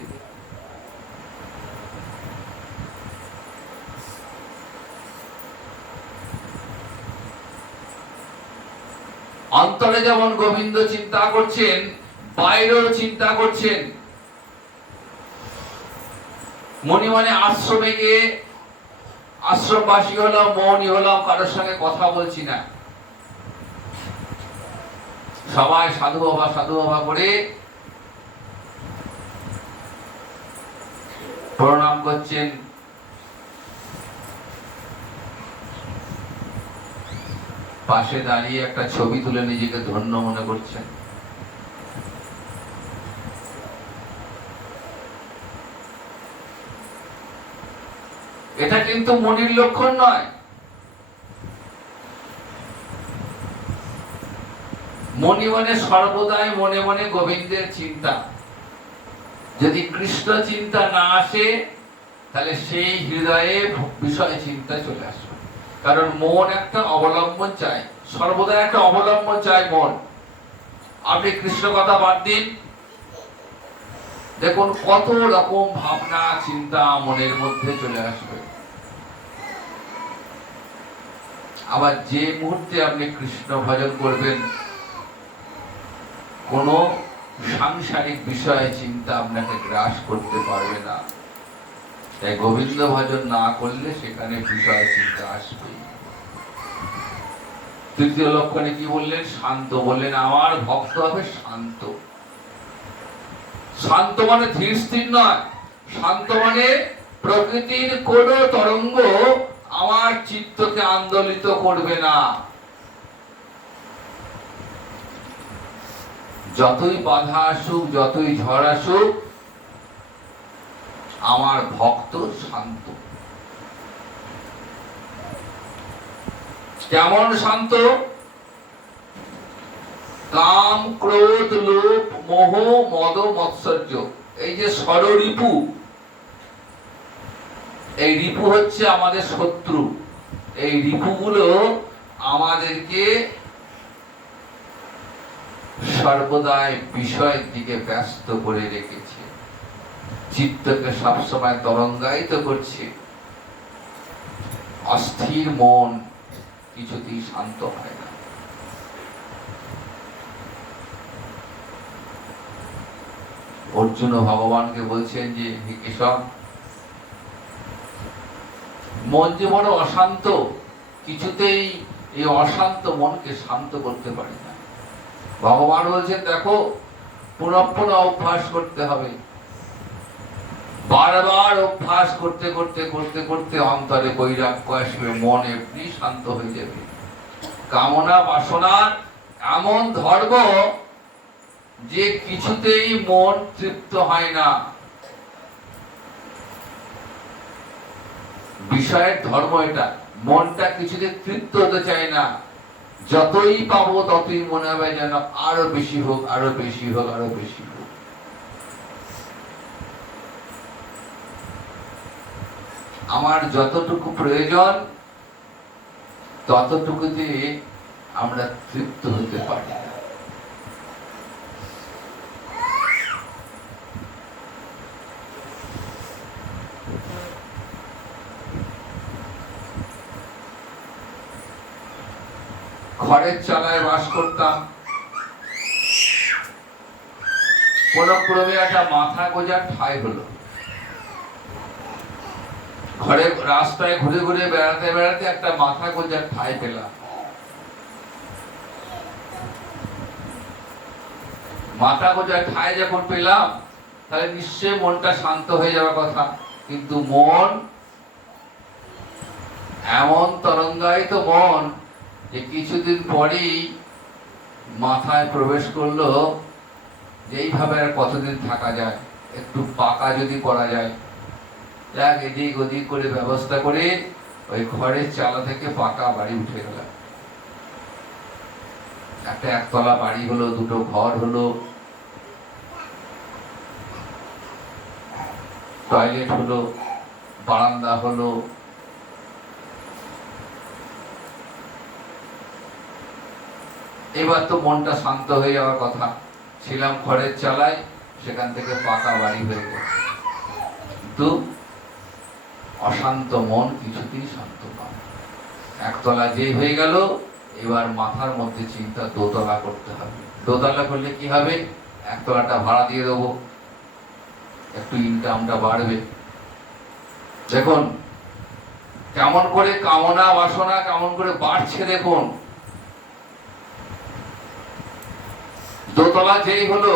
অন্তরে যেমন গোবিন্দ চিন্তা করছেন, বাইরেও চিন্তা করছেন। মনি মানে আশ্রমে গিয়ে আশ্রমবাসী হলাম, মৌনী হলাম, কারোর সঙ্গে কথা বলছি না। সবাই সাধু বাবা করে প্রণাম করছেন। পাশে দাঁড়িয়ে একটা ছবি তুলে নিজেকে ধন্য মনে করছেন। এটা কিন্তু মনির লক্ষণ নয়। মনি মানে সর্বদাই মনে মনে গোবিন্দের চিন্তা। যদি কৃষ্ণ চিন্তা না আসে, তাহলে সেই হৃদয়ে বিষয় চিন্তা চলে আসবে। কারণ মন একটা অবলম্বন চায়, সর্বদা একটা অবলম্বন চায় মন। আপনি কৃষ্ণ কথা বাদ দিন, দেখুন কত রকম ভাবনা চিন্তা মনের মধ্যে চলে আসবে। আবার যে মুহূর্তে আপনি কৃষ্ণ ভজন করবেন, কোন সাংসারিক বিষয়ে চিন্তা আপনাকে গ্রাস করতে পারবে না। তাই গোবিন্দ ভজন না করলে সেখানে বিষয় চিন্তা আসবে। তৃতীয় লক্ষণে কি বললেন? শান্ত। বললেন, আমার ভক্ত হবে শান্ত। শান্ত মানে ধীর স্থির নয়। শান্ত মানে প্রকৃতির কোন তরঙ্গ আমার চিত্তকে আন্দোলিত করবে না। যতই বাধা আসুক, যতই ঝড় আসুক, আমার ভক্ত শান্ত। কেমন শান্ত? কাম, ক্রোধ, লোভ, মোহ, মদ, মৎসর্য, এই যে ষড়রিপু, এই রিপু হচ্ছে আমাদের শত্রু। এই রিপুগুলো আমাদেরকে সর্বদাই বিষয়ের দিকে ব্যস্ত করে রেখেছে, চিত্তকে সবসময় তরঙ্গায়িত করছে। অস্থির মন কিছুতেই শান্ত হয় না। অর্জুন ভগবানকে বলছেন যে হে কেশব, মন যে বড় অশান্ত, কিছুতেই এই অশান্ত মনকে শান্ত করতে পারি না। ভগবান বলছেন দেখো, পুনঃ পুনঃ অভ্যাস করতে হবে, বারবার অভ্যাস করতে করতে করতে করতে অন্তরে বৈরাগ্য আসবে, মন এমনি শান্ত হয়ে যাবে। কামনা বাসনা এমন ধর্ম যে কিছুতেই মন তৃপ্ত হয় না। বিষয়ের ধর্ম এটা, মনটা কিছুতে তৃপ্ত হতে চায় না। যতই পাবো ততই মনে হবে যেন আরো বেশি হোক, আরো বেশি হোক, আরো বেশি হোক। আমার যতটুকু প্রয়োজন ততটুকুতে আমরা তৃপ্ত হতে পারি না। ঘরের চালায় বাস করতাম, কোন ক্রমে একটা মাথা গোজার ঠাঁই হলো। ঘরে রাস্তায় ঘুরে ঘুরে বেড়াতে বেড়াতে একটা মাথা গোজার ঠাঁই পেলাম। মাথা গোজার ঠাঁই যখন পেলাম, তাহলে নিশ্চয়ই মনটা শান্ত হয়ে যাওয়ার কথা। কিন্তু মন এমন তরঙ্গায়িত মন যে কিছুদিন পরেই মাথায় প্রবেশ করলো যে এইভাবে আর কতদিন থাকা যায়, একটু পাকা যদি করা যায়। যাক, এদিক ওদিক করে ব্যবস্থা করে ওই ঘরের চালা থেকে পাকা বাড়ি উঠে গেল। একটা একতলা বাড়ি হলো, দুটো ঘর হলো, টয়লেট হলো, বারান্দা হলো। এবার তো মনটা শান্ত হয়ে যাওয়ার কথা। ছিলাম ঘরের চালায়, সেখান থেকে পাকা বাড়ি হয়ে গেছে। কিন্তু অশান্ত মন কিছুতেই শান্ত পায়। একতলা যে হয়ে গেল, এবার মাথার মধ্যে চিন্তা দোতলা করতে হবে। দোতলা করলে কি হবে? একতলাটা ভাড়া দিয়ে দেবো, একটু ইনকামটা বাড়বে। দেখুন কেমন করে কামনা বাসনা কেমন করে বাড়ছে। দেখুন, দোতলা যেই হলো,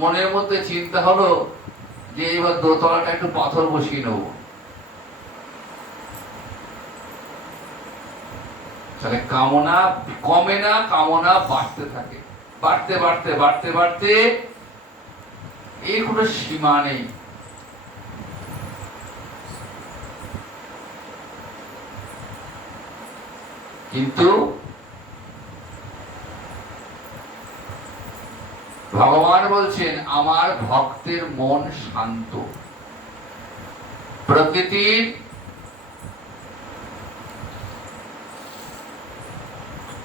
মনের মধ্যে চিন্তা হলো যে এবার দোতলাটা একটু পাথর বসিয়ে নেব। তাহলে কামনা কমে না, কামনা বাড়তে থাকে, বাড়তে বাড়তে বাড়তে বাড়তে এই কোনো সীমা নেই। কিন্তু ভগবান বলছেন আমার ভক্তের মন শান্ত। প্রকৃতির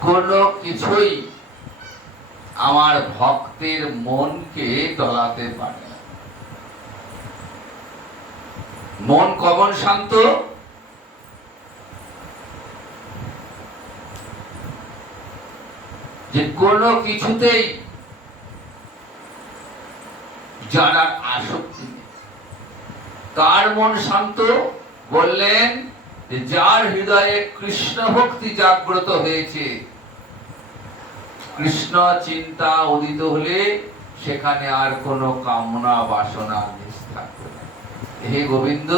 কোনো কিছুই আমার ভক্তের মনকে টলাতে পারে না। মন কখন শান্ত? যে কোনো কিছুতেই জানার আসক্তি নেই। কার মন শান্ত? বললেন যে যার হৃদয়ে কৃষ্ণ ভক্তি জাগ্রত হয়েছে, কৃষ্ণ চিন্তা উদিত হলে সেখানে আর কোনো কামনা বাসনা নিজ থাকবে না। হে গোবিন্দ,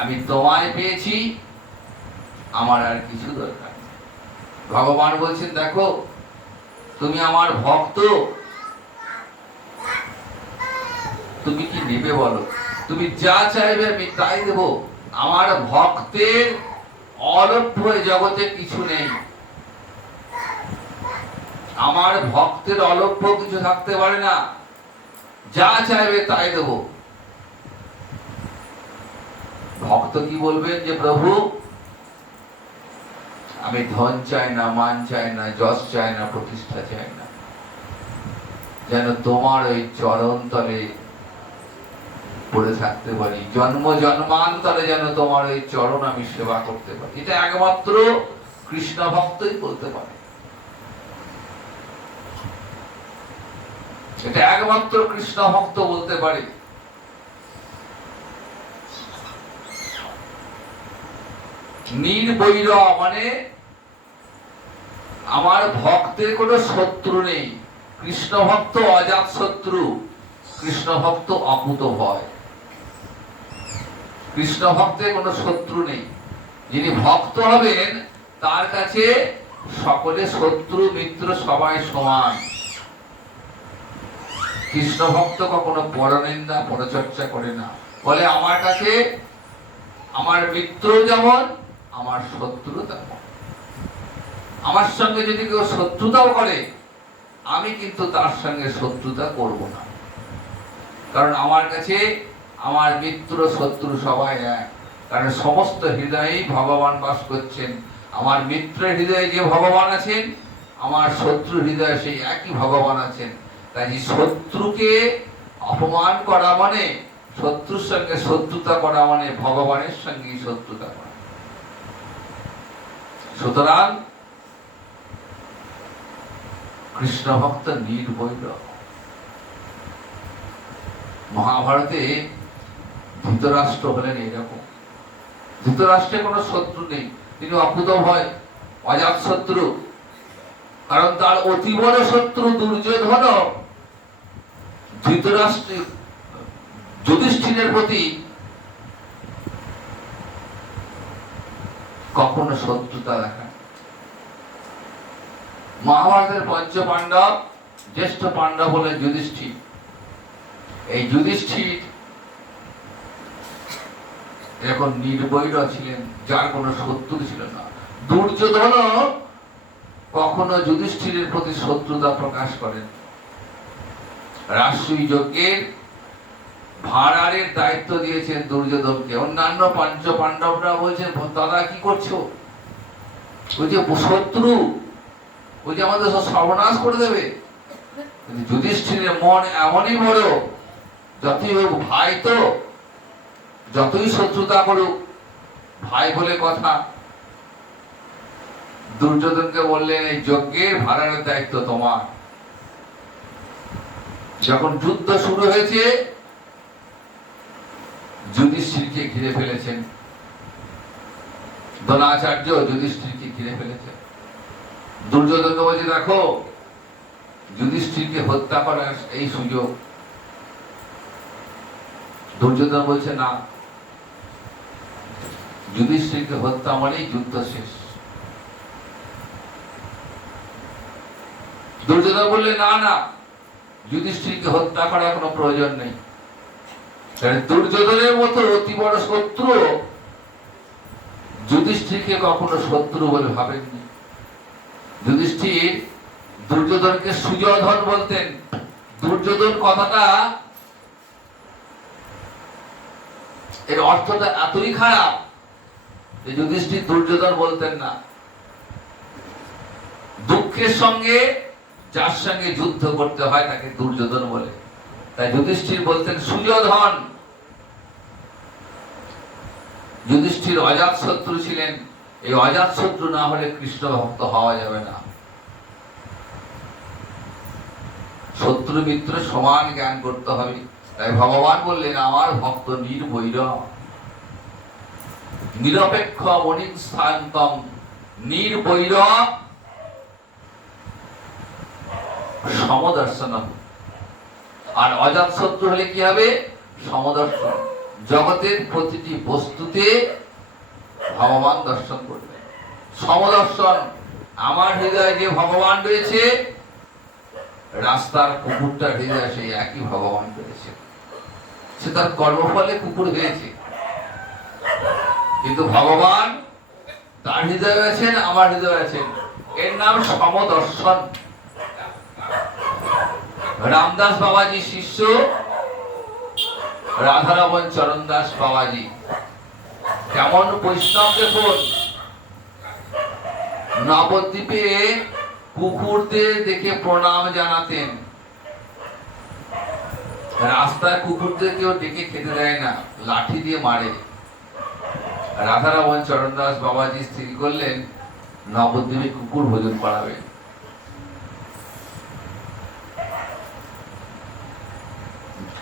আমি তোমায় পেয়েছি, আমার আর কিছু দরকার নেই। ভগবান বলছেন দেখো, তুমি আমার ভক্ত, তুমি কি নেবে বলো? তুমি যা চাইবে আমি তাই দেব। আমার ভক্তের অলভ্য জগতে কিছু নেই। আমার ভক্তের অলভ্য কিছু থাকতে পারে না। যা চাইবে তাই দেব। ভক্ত কি বলবেন যে প্রভু আমি ধন চাই না, মান চাই না, যশ চাই না, প্রতিষ্ঠা চাই না, যেন তোমার ওই চরণ তলে পড়ে থাকতে পারি, জন্ম জন্মান্তরে যেন তোমার ওই চরণ আমি সেবা করতে পারি। এটা একমাত্র কৃষ্ণ ভক্তই বলতে পারে, এটা একমাত্র কৃষ্ণ ভক্ত বলতে পারে। নির্বৈর মানে আমার ভক্তের কোনো শত্রু নেই। কৃষ্ণ ভক্ত অজাত শত্রু, কৃষ্ণ ভক্ত অকুত ভয়। কৃষ্ণ ভক্তের কোনো শত্রু নেই। যিনি ভক্ত হবেন তার কাছে সকলে শত্রু মিত্র সবাই সমান। কৃষ্ণ ভক্ত কখনো পরনিন্দা পরচর্চা করে না, বলে আমার কাছে আমার মিত্র যেমন আমার শত্রু তেমন। আমার সঙ্গে যদি কেউ শত্রুতাও করে আমি কিন্তু তার সঙ্গে শত্রুতা করব না, কারণ আমার কাছে আমার মিত্র শত্রু সবাই এক। কারণ সমস্ত হৃদয়েই ভগবান বাস করছেন। আমার মিত্রের হৃদয়ে যে ভগবান আছেন, আমার শত্রু হৃদয়ে সেই একই ভগবান আছেন। তাই শত্রুকে অপমান করা মানে, শত্রুর সঙ্গে শত্রুতা করা মানে ভগবানের সঙ্গে শত্রুতা করা। সুতরাং কৃষ্ণ ভক্ত নির্বৈর। মহাভারতে ধৃতরাষ্ট্র হলেন এরকম। ধৃতরাষ্ট্রের কোনো শত্রু নেই, তিনি অকুত ভয়, অজাত শত্রু। কারণ তার অতি বড় শত্রু দুর্যোধন ধৃতরাষ্ট্র যুধিষ্ঠিরের প্রতি কখনো শত্রুতা দেখায়। মহাভারতের পঞ্চ পাণ্ডব, জ্যেষ্ঠ পাণ্ডব হলেন যুধিষ্ঠির। এই যুধিষ্ঠির এখন নির্বৈর ছিলেন, যার কোনো শত্রু ছিল না। দুর্যোধন কখনো যুধিষ্ঠিরের প্রতি শত্রুতা প্রকাশ করেন। রাজসূয় যজ্ঞের ভাঁড়ারের দায়িত্ব দিয়েছেন দুর্যোধনকে। অন্যান্য পঞ্চ পাণ্ডবরা বলছেন, দাদা কি করছো? ওই যে শত্রু, ওই যে আমাদের সব সর্বনাশ করে দেবে। যুধিষ্ঠিরের মন এমনই বড়, যতই হোক ভাই তো, যতই শত্রুতা করুক ভাই বলে কথা। দুর্যোধনকে বললেন, এই যজ্ঞের ভাঁড়ারের দায়িত্ব তোমার। যখন যুদ্ধ শুরু হয়েছে, যুধিষ্ঠিরকে ঘিরে ফেলেছেন। দ্রোণাচার্য যুধিষ্ঠিরকে ঘিরে ফেলেছেন। দুর্যোধনকে বলছে, দেখো যুধিষ্ঠিরকে হত্যা করার এই সুযোগ। দুর্যোধন বলছে, না, যুধিষ্ঠিরকে হত্যা মানেই যুদ্ধ শেষ। দুর্যোধন বললে, না না, যুধিষ্ঠিরকে হত্যা করার কোনো প্রয়োজন নেই। দুর্যোধনের মতো অতি বড় শত্রু যুধিষ্ঠিরকে কখনো শত্রু বলে ভাবেননি। যুধিষ্ঠির দুর্যোধনকে সুযোধন বলতেন। দুর্যোধন কথাটা, এর অর্থটা এতই খারাপ যে যুধিষ্ঠির দুর্যোধন বলতেন না। দুঃখের সঙ্গে যার সঙ্গে যুদ্ধ করতে হয় তাকে দুর্যোধন বলে। তাই যুধিষ্ঠির বলতেন সুযোধন। যুধিষ্ঠির অজাত শত্রু ছিলেন। এই অজাত শত্রু না হলে কৃষ্ণ ভক্ত হওয়া যাবে না। শত্রু মিত্র সমান জ্ঞান করতে হবে। তাই ভগবান বললেন, আমার ভক্ত নির্বৈর, নিরপেক্ষ মনিস্থান্তম, নির্বৈর সমদর্শনম। আর অজাত শত্রু হলে কি হবে? সমদর্শন। জগতের প্রতিটি বস্তুতে ভগবান দর্শন করবে। সমদর্শন, আমার হৃদয়ে যে ভগবান রয়েছে, রাস্তার কুকুরটার হৃদয়ে সেই একই ভগবান রয়েছে। সে তার কর্মফলে কুকুর হয়েছে, কিন্তু ভগবান তার হৃদয়ে আছেন, আমার হৃদয়ে আছেন। এর নাম সমদর্শন। রামদাস বাবাজি শিষ্য রাধারমন চরণ দাস বাবাজি, কেমন বৈষ্ণব দেখুন। নবদ্বীপে কুকুরদের দেখে প্রণাম জানাতেন। রাস্তায় কুকুরদের কেউ ডেকে খেতে দেয় না, লাঠি দিয়ে মারে। রাধারমণ চরণদাস বাবাজি স্থির করলেন নবদ্বীপে কুকুর ভোজন করাবে।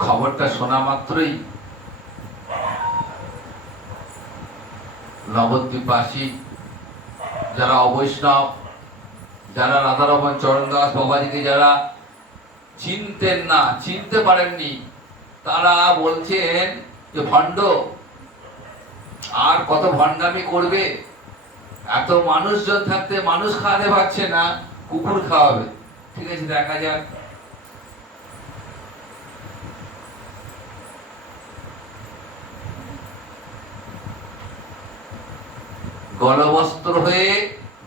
খবরটা শোনা মাত্রই নবদ্বীপবাসী যারা অবৈষ্ণব, যারা রাধারমণ চরণদাস বাবাজিকে যারা চিনতেন না, চিনতে পারেননি, তারা বলছেন যে ভণ্ড, আর কত ভণ্ডামি করবে, এত মানুষজন থাকতে মানুষ খাওয়াতে পারছে না, কুকুর খাওয়াবে। ঠিক আছে, দেখা যাক। গলবস্ত্র হয়ে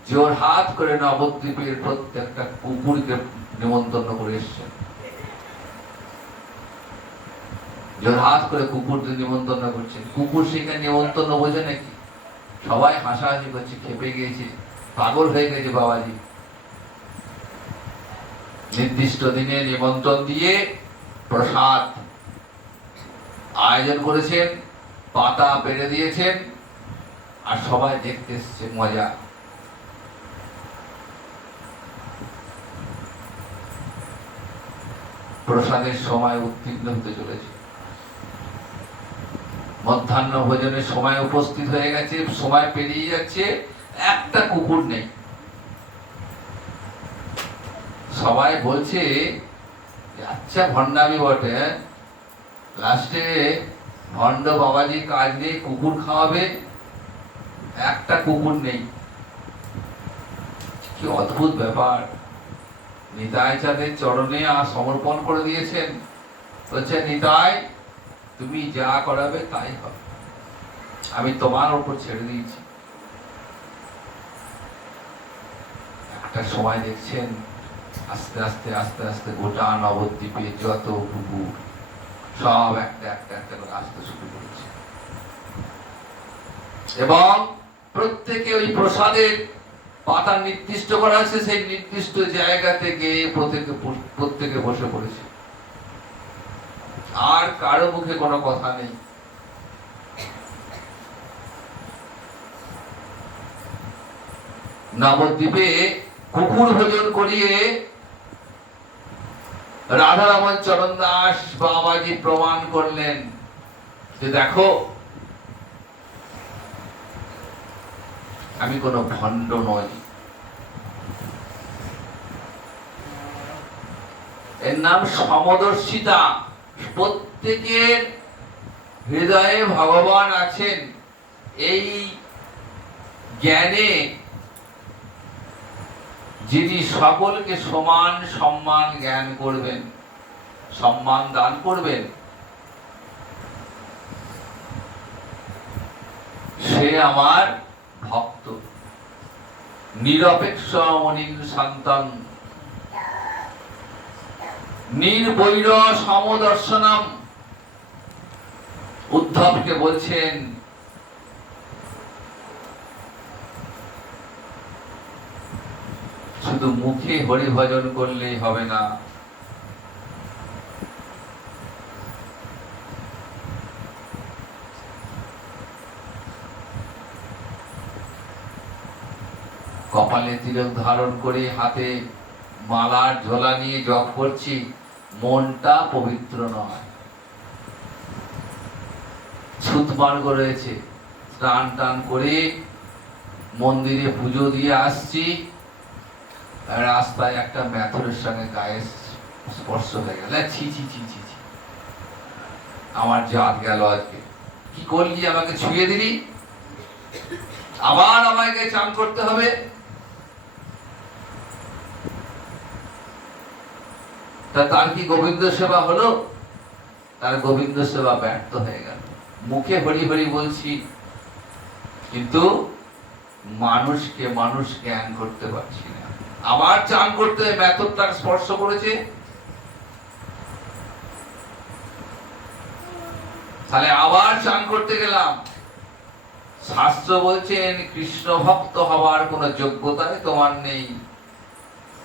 জোরহাত করে নবদ্বীপের প্রত্যেকটা কুকুরকে নিমন্ত্রণ করে এসছেন। জোরহাত করে কুকুরদের নিমন্ত্রণ করছেন। কুকুর সেখানে নিমন্ত্রণ বোঝে নাকি? সবাই হাসাহাসি করছে, খেপে গিয়েছে, পাগল হয়ে গেছে বাবাজি। নির্দিষ্ট দিনে নিমন্ত্রণ দিয়ে প্রসাদ আয়োজন করেছেন, পাতা পেরে দিয়েছেন, আর সবাই দেখতে এসছে, মজা। প্রসাদের সময় উত্তীর্ণ হতে চলেছে, মধ্যাহ্ন ভোজনের সময় উপস্থিত হয়ে গেছে, সময় পেরিয়ে যাচ্ছে, একটা কুকুর নেই। সবাই বলছে আচ্ছা ভণ্ডামি বটে, লাস্টে ভণ্ড বাবাজি কাজ নেই, কুকুর খাওয়াবে, একটা কুকুর নেই। কি অদ্ভুত ব্যাপার। নিতাই চাঁদের চরণে আর সমর্পণ করে দিয়েছেন, বলছে নিতাই তুমি যা করাবে তাই হবে, আমি তোমার উপর ছেড়ে দিয়েছি। একটা সময় দেখছেন আস্তে আস্তে আস্তে আস্তে গোটা নবদ্বীপে যত কুকুর সব একটা একটা একটা করে আসতে শুরু করেছে, এবং প্রত্যেকে ওই প্রসাদের পাতা নির্দিষ্ট করা আছে, সেই নির্দিষ্ট জায়গা থেকে প্রত্যেকে বসে পড়েছে, আর কারো মুখে কোনো কথা নেই। নবদ্বীপে কুকুর ভোজন করিয়ে রাধারমণ চরণদাস বাবাজি প্রমাণ করলেন যে দেখো আমি কোনো ভণ্ড নই। এর নাম সমদর্শিতা। প্রত্যেকের হৃদয়ে ভগবান আছেন, এই জ্ঞানে যিনি সকলকে সমান সম্মান জ্ঞান করবেন, সম্মান দান করবেন, সে আমার ভক্ত। নিরপেক্ষ অনিল শান্তং নির্বৈর সমদর্শনম। উদ্ধবকে বলছেন শুধু মুখে হরি ভজন করলেই হবে না, কপালে তিলক ধারণ করে হাতে মালার ঝোলা নিয়ে জপ করছি, মনটা পবিত্র নয়, ছুতমার্গ রয়েছে। স্নান টান করে মন্দিরে পুজো দিয়ে আসছি, রাস্তায় একটা মেথরের সঙ্গে গায়ে স্পর্শ হয়ে গেল, ছি ছি ছি ছি ছি, আমার জাত গেল আজকে। কি করলি, আমাকে ছুঁয়ে দিলি, আবার আমাকে চান করতে হবে। তার কি গোবিন্দ সেবা হলো? তার গোবিন্দ সেবা ব্যর্থ হয়ে গেল। মুখে হরি হরি বলছি, কিন্তু মানুষকে মানুষ জ্ঞান করতে পারছি না। আবার চান করতে মেথর তার স্পর্শ করেছে, তাহলে আবার চান করতে গেলাম, শাস্ত্র বলছেন কৃষ্ণ ভক্ত হওয়ার কোনো যোগ্যতাই তোমার নেই।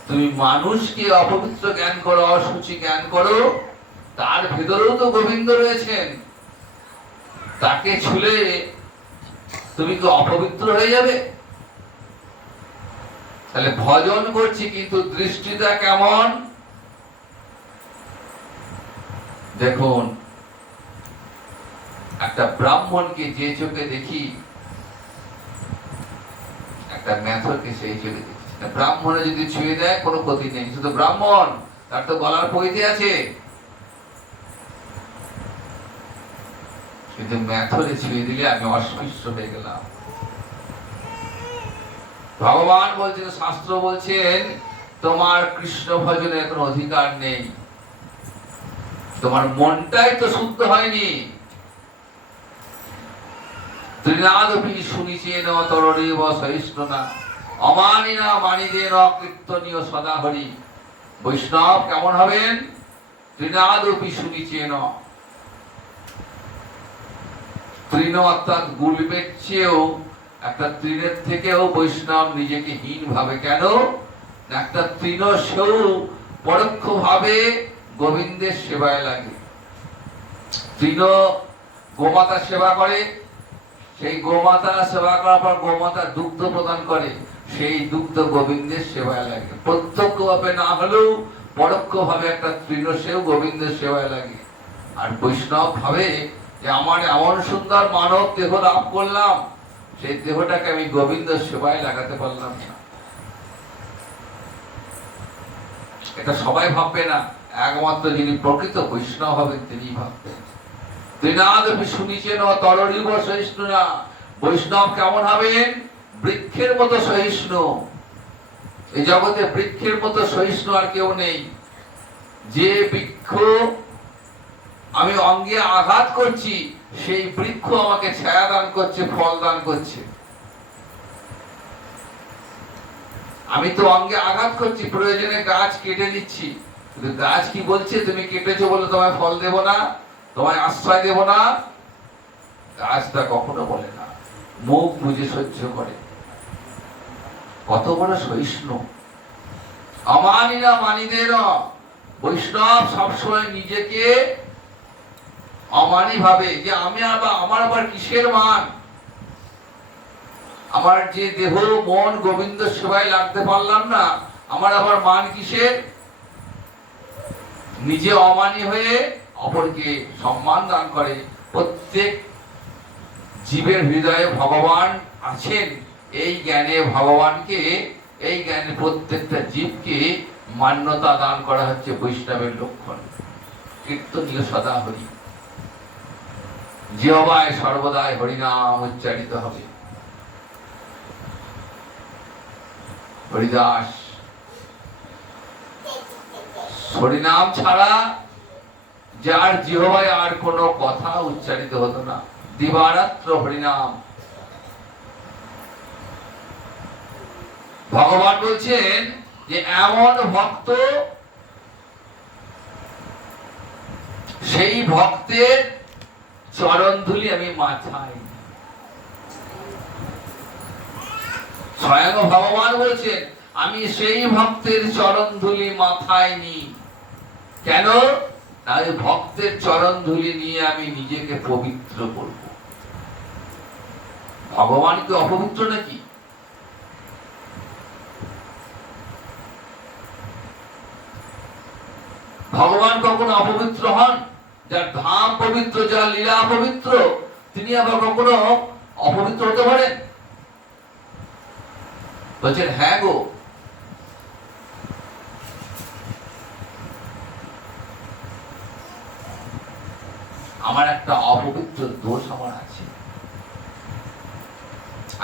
তুমি মানুষকে অপবিত্র জ্ঞান করো, অসুচি জ্ঞান করো, তার ভেতরেও তো গোবিন্দ রয়েছেন। তাকে ছুলে তুমি কি অপবিত্র হয়ে যাবে? তাহলে ভজন করছি কিন্তু দৃষ্টিটা কেমন? দেখুন, একটা ব্রাহ্মণকে যে চোখে দেখি, একটা মেথরকে সেই চোখে দেখি। ব্রাহ্মণে যদি ছুঁয়ে দেয় কোনো ক্ষতি নেই, শুধু ব্রাহ্মণ, তার তো গলার পৈতে আছে। কিন্তু মেথরে ছুঁয়ে দিলে আমি অস্পৃশ্য হয়ে গেলাম। ভগবান বলছেন, শাস্ত্র বলছেন তোমার কৃষ্ণ ভজনের কোনো অধিকার নেই, তোমার মনটাই তো শুদ্ধ হয়নি। ত্রিনাদপি শুনিছেন তরণীব সহিষ্ণুনা অমানিনা মানিদেন কীর্তনীয় সদা হরি। বৈষ্ণব কেমন হবেন? ত্রিনাদপি শুনিছেন, তৃণ অর্থাৎ গুলবের চেয়েও, একটা তৃণের থেকেও বৈষ্ণব নিজেকে হীন ভাবে। কেন? একটা তৃণ সেও পরোক্ষ ভাবে গোবিন্দের সেবায় লাগে। তৃণ গোমাতা সেবা করে, সেই গোমাতা সেবা করার পর গোমাতা দুগ্ধ প্রদান করে, সেই দুগ্ধ গোবিন্দের সেবায় লাগে। প্রত্যক্ষ ভাবে না হলেও পরোক্ষ ভাবে একটা তৃণ সেও গোবিন্দের সেবায় লাগে। আর বৈষ্ণব ভাবে যে আমার এমন সুন্দর মানব দেহ লাভ করলাম, সেই দেহটাকে আমি গোবিন্দ সেবায় লাগাতে পারলাম না। এটা সবাই ভাববে না, একমাত্র যিনি প্রকৃত বৈষ্ণব হবেন তিনি ভাববেন। ত্রিনাদপি শুনিছেন তরণীব সহিষ্ণুনা। বৈষ্ণব কেমন হবেন? বৃক্ষের মতো সহিষ্ণু। এই জগতে বৃক্ষের মতো সহিষ্ণু আর কেউ নেই। যে বৃক্ষ আমি অঙ্গে আঘাত করছি, সেই বৃক্ষ আমাকে ছায়া দান করছে, ফল দান করছে। আমি তো অঙ্গে আঘাত করছি, প্রয়োজনে গাছ কেটে দিচ্ছি, কিন্তু গাছ কি বলছে? তুমি কেটেছো বলে তোমায় ফল দেব না, তোমায় আশ্রয় দেব না। গাছটা কখনো বলে না, মুখ বুঝে সহ্য করে। কত বড় সহিষ্ণু! অমানিনা মানিদের। বৈষ্ণব সবসময় নিজেকে অমানি ভাবে, যে আমি আমার আবার কিসের মান? আমার যে দেহ মন গোবিন্দ সেবায় লাগতে পারলাম না, আমার আবার মান কিসের? নিজে অমানি হয়ে অপরকে সম্মান দান করে। প্রত্যেক জীবের হৃদয়ে ভগবান আছেন, এই জ্ঞানে ভগবানকে, এই জ্ঞানে প্রত্যেকটা জীবকে মান্যতা দান করা হচ্ছে বৈষ্ণবের লক্ষণ। কীর্তনীয় সদা হরি, জিহ্বায় সর্বদাই হরিনাম উচ্চারিত হবে। হরিদাস হরিনাম ছাড়া যার জিহ্বায় আর কোনো কথা উচ্চারিত হতো না, দিবারাত্র হরিনাম। ভগবান বলছেন যে এমন ভক্ত, সেই ভক্তের চরণ ধুলি আমি মাথায়। স্বয়ং ভগবান বলছেন আমি সেই ভক্তের চরণ ধুলি মাথায় নিই। কেন? না, ওই ভক্তের চরণ ধুলি নিয়ে আমি নিজেকে পবিত্র করব। ভগবান কি অপবিত্র নাকি? ভগবান কখনো অপবিত্র হন? যার ধাম পবিত্র, যার লীলা পবিত্র, তিনি আবার কখনো অপবিত্র হতে পারেন? বলছেন হ্যাঁ গো, আমার একটা অপবিত্র দোষ আমার আছে,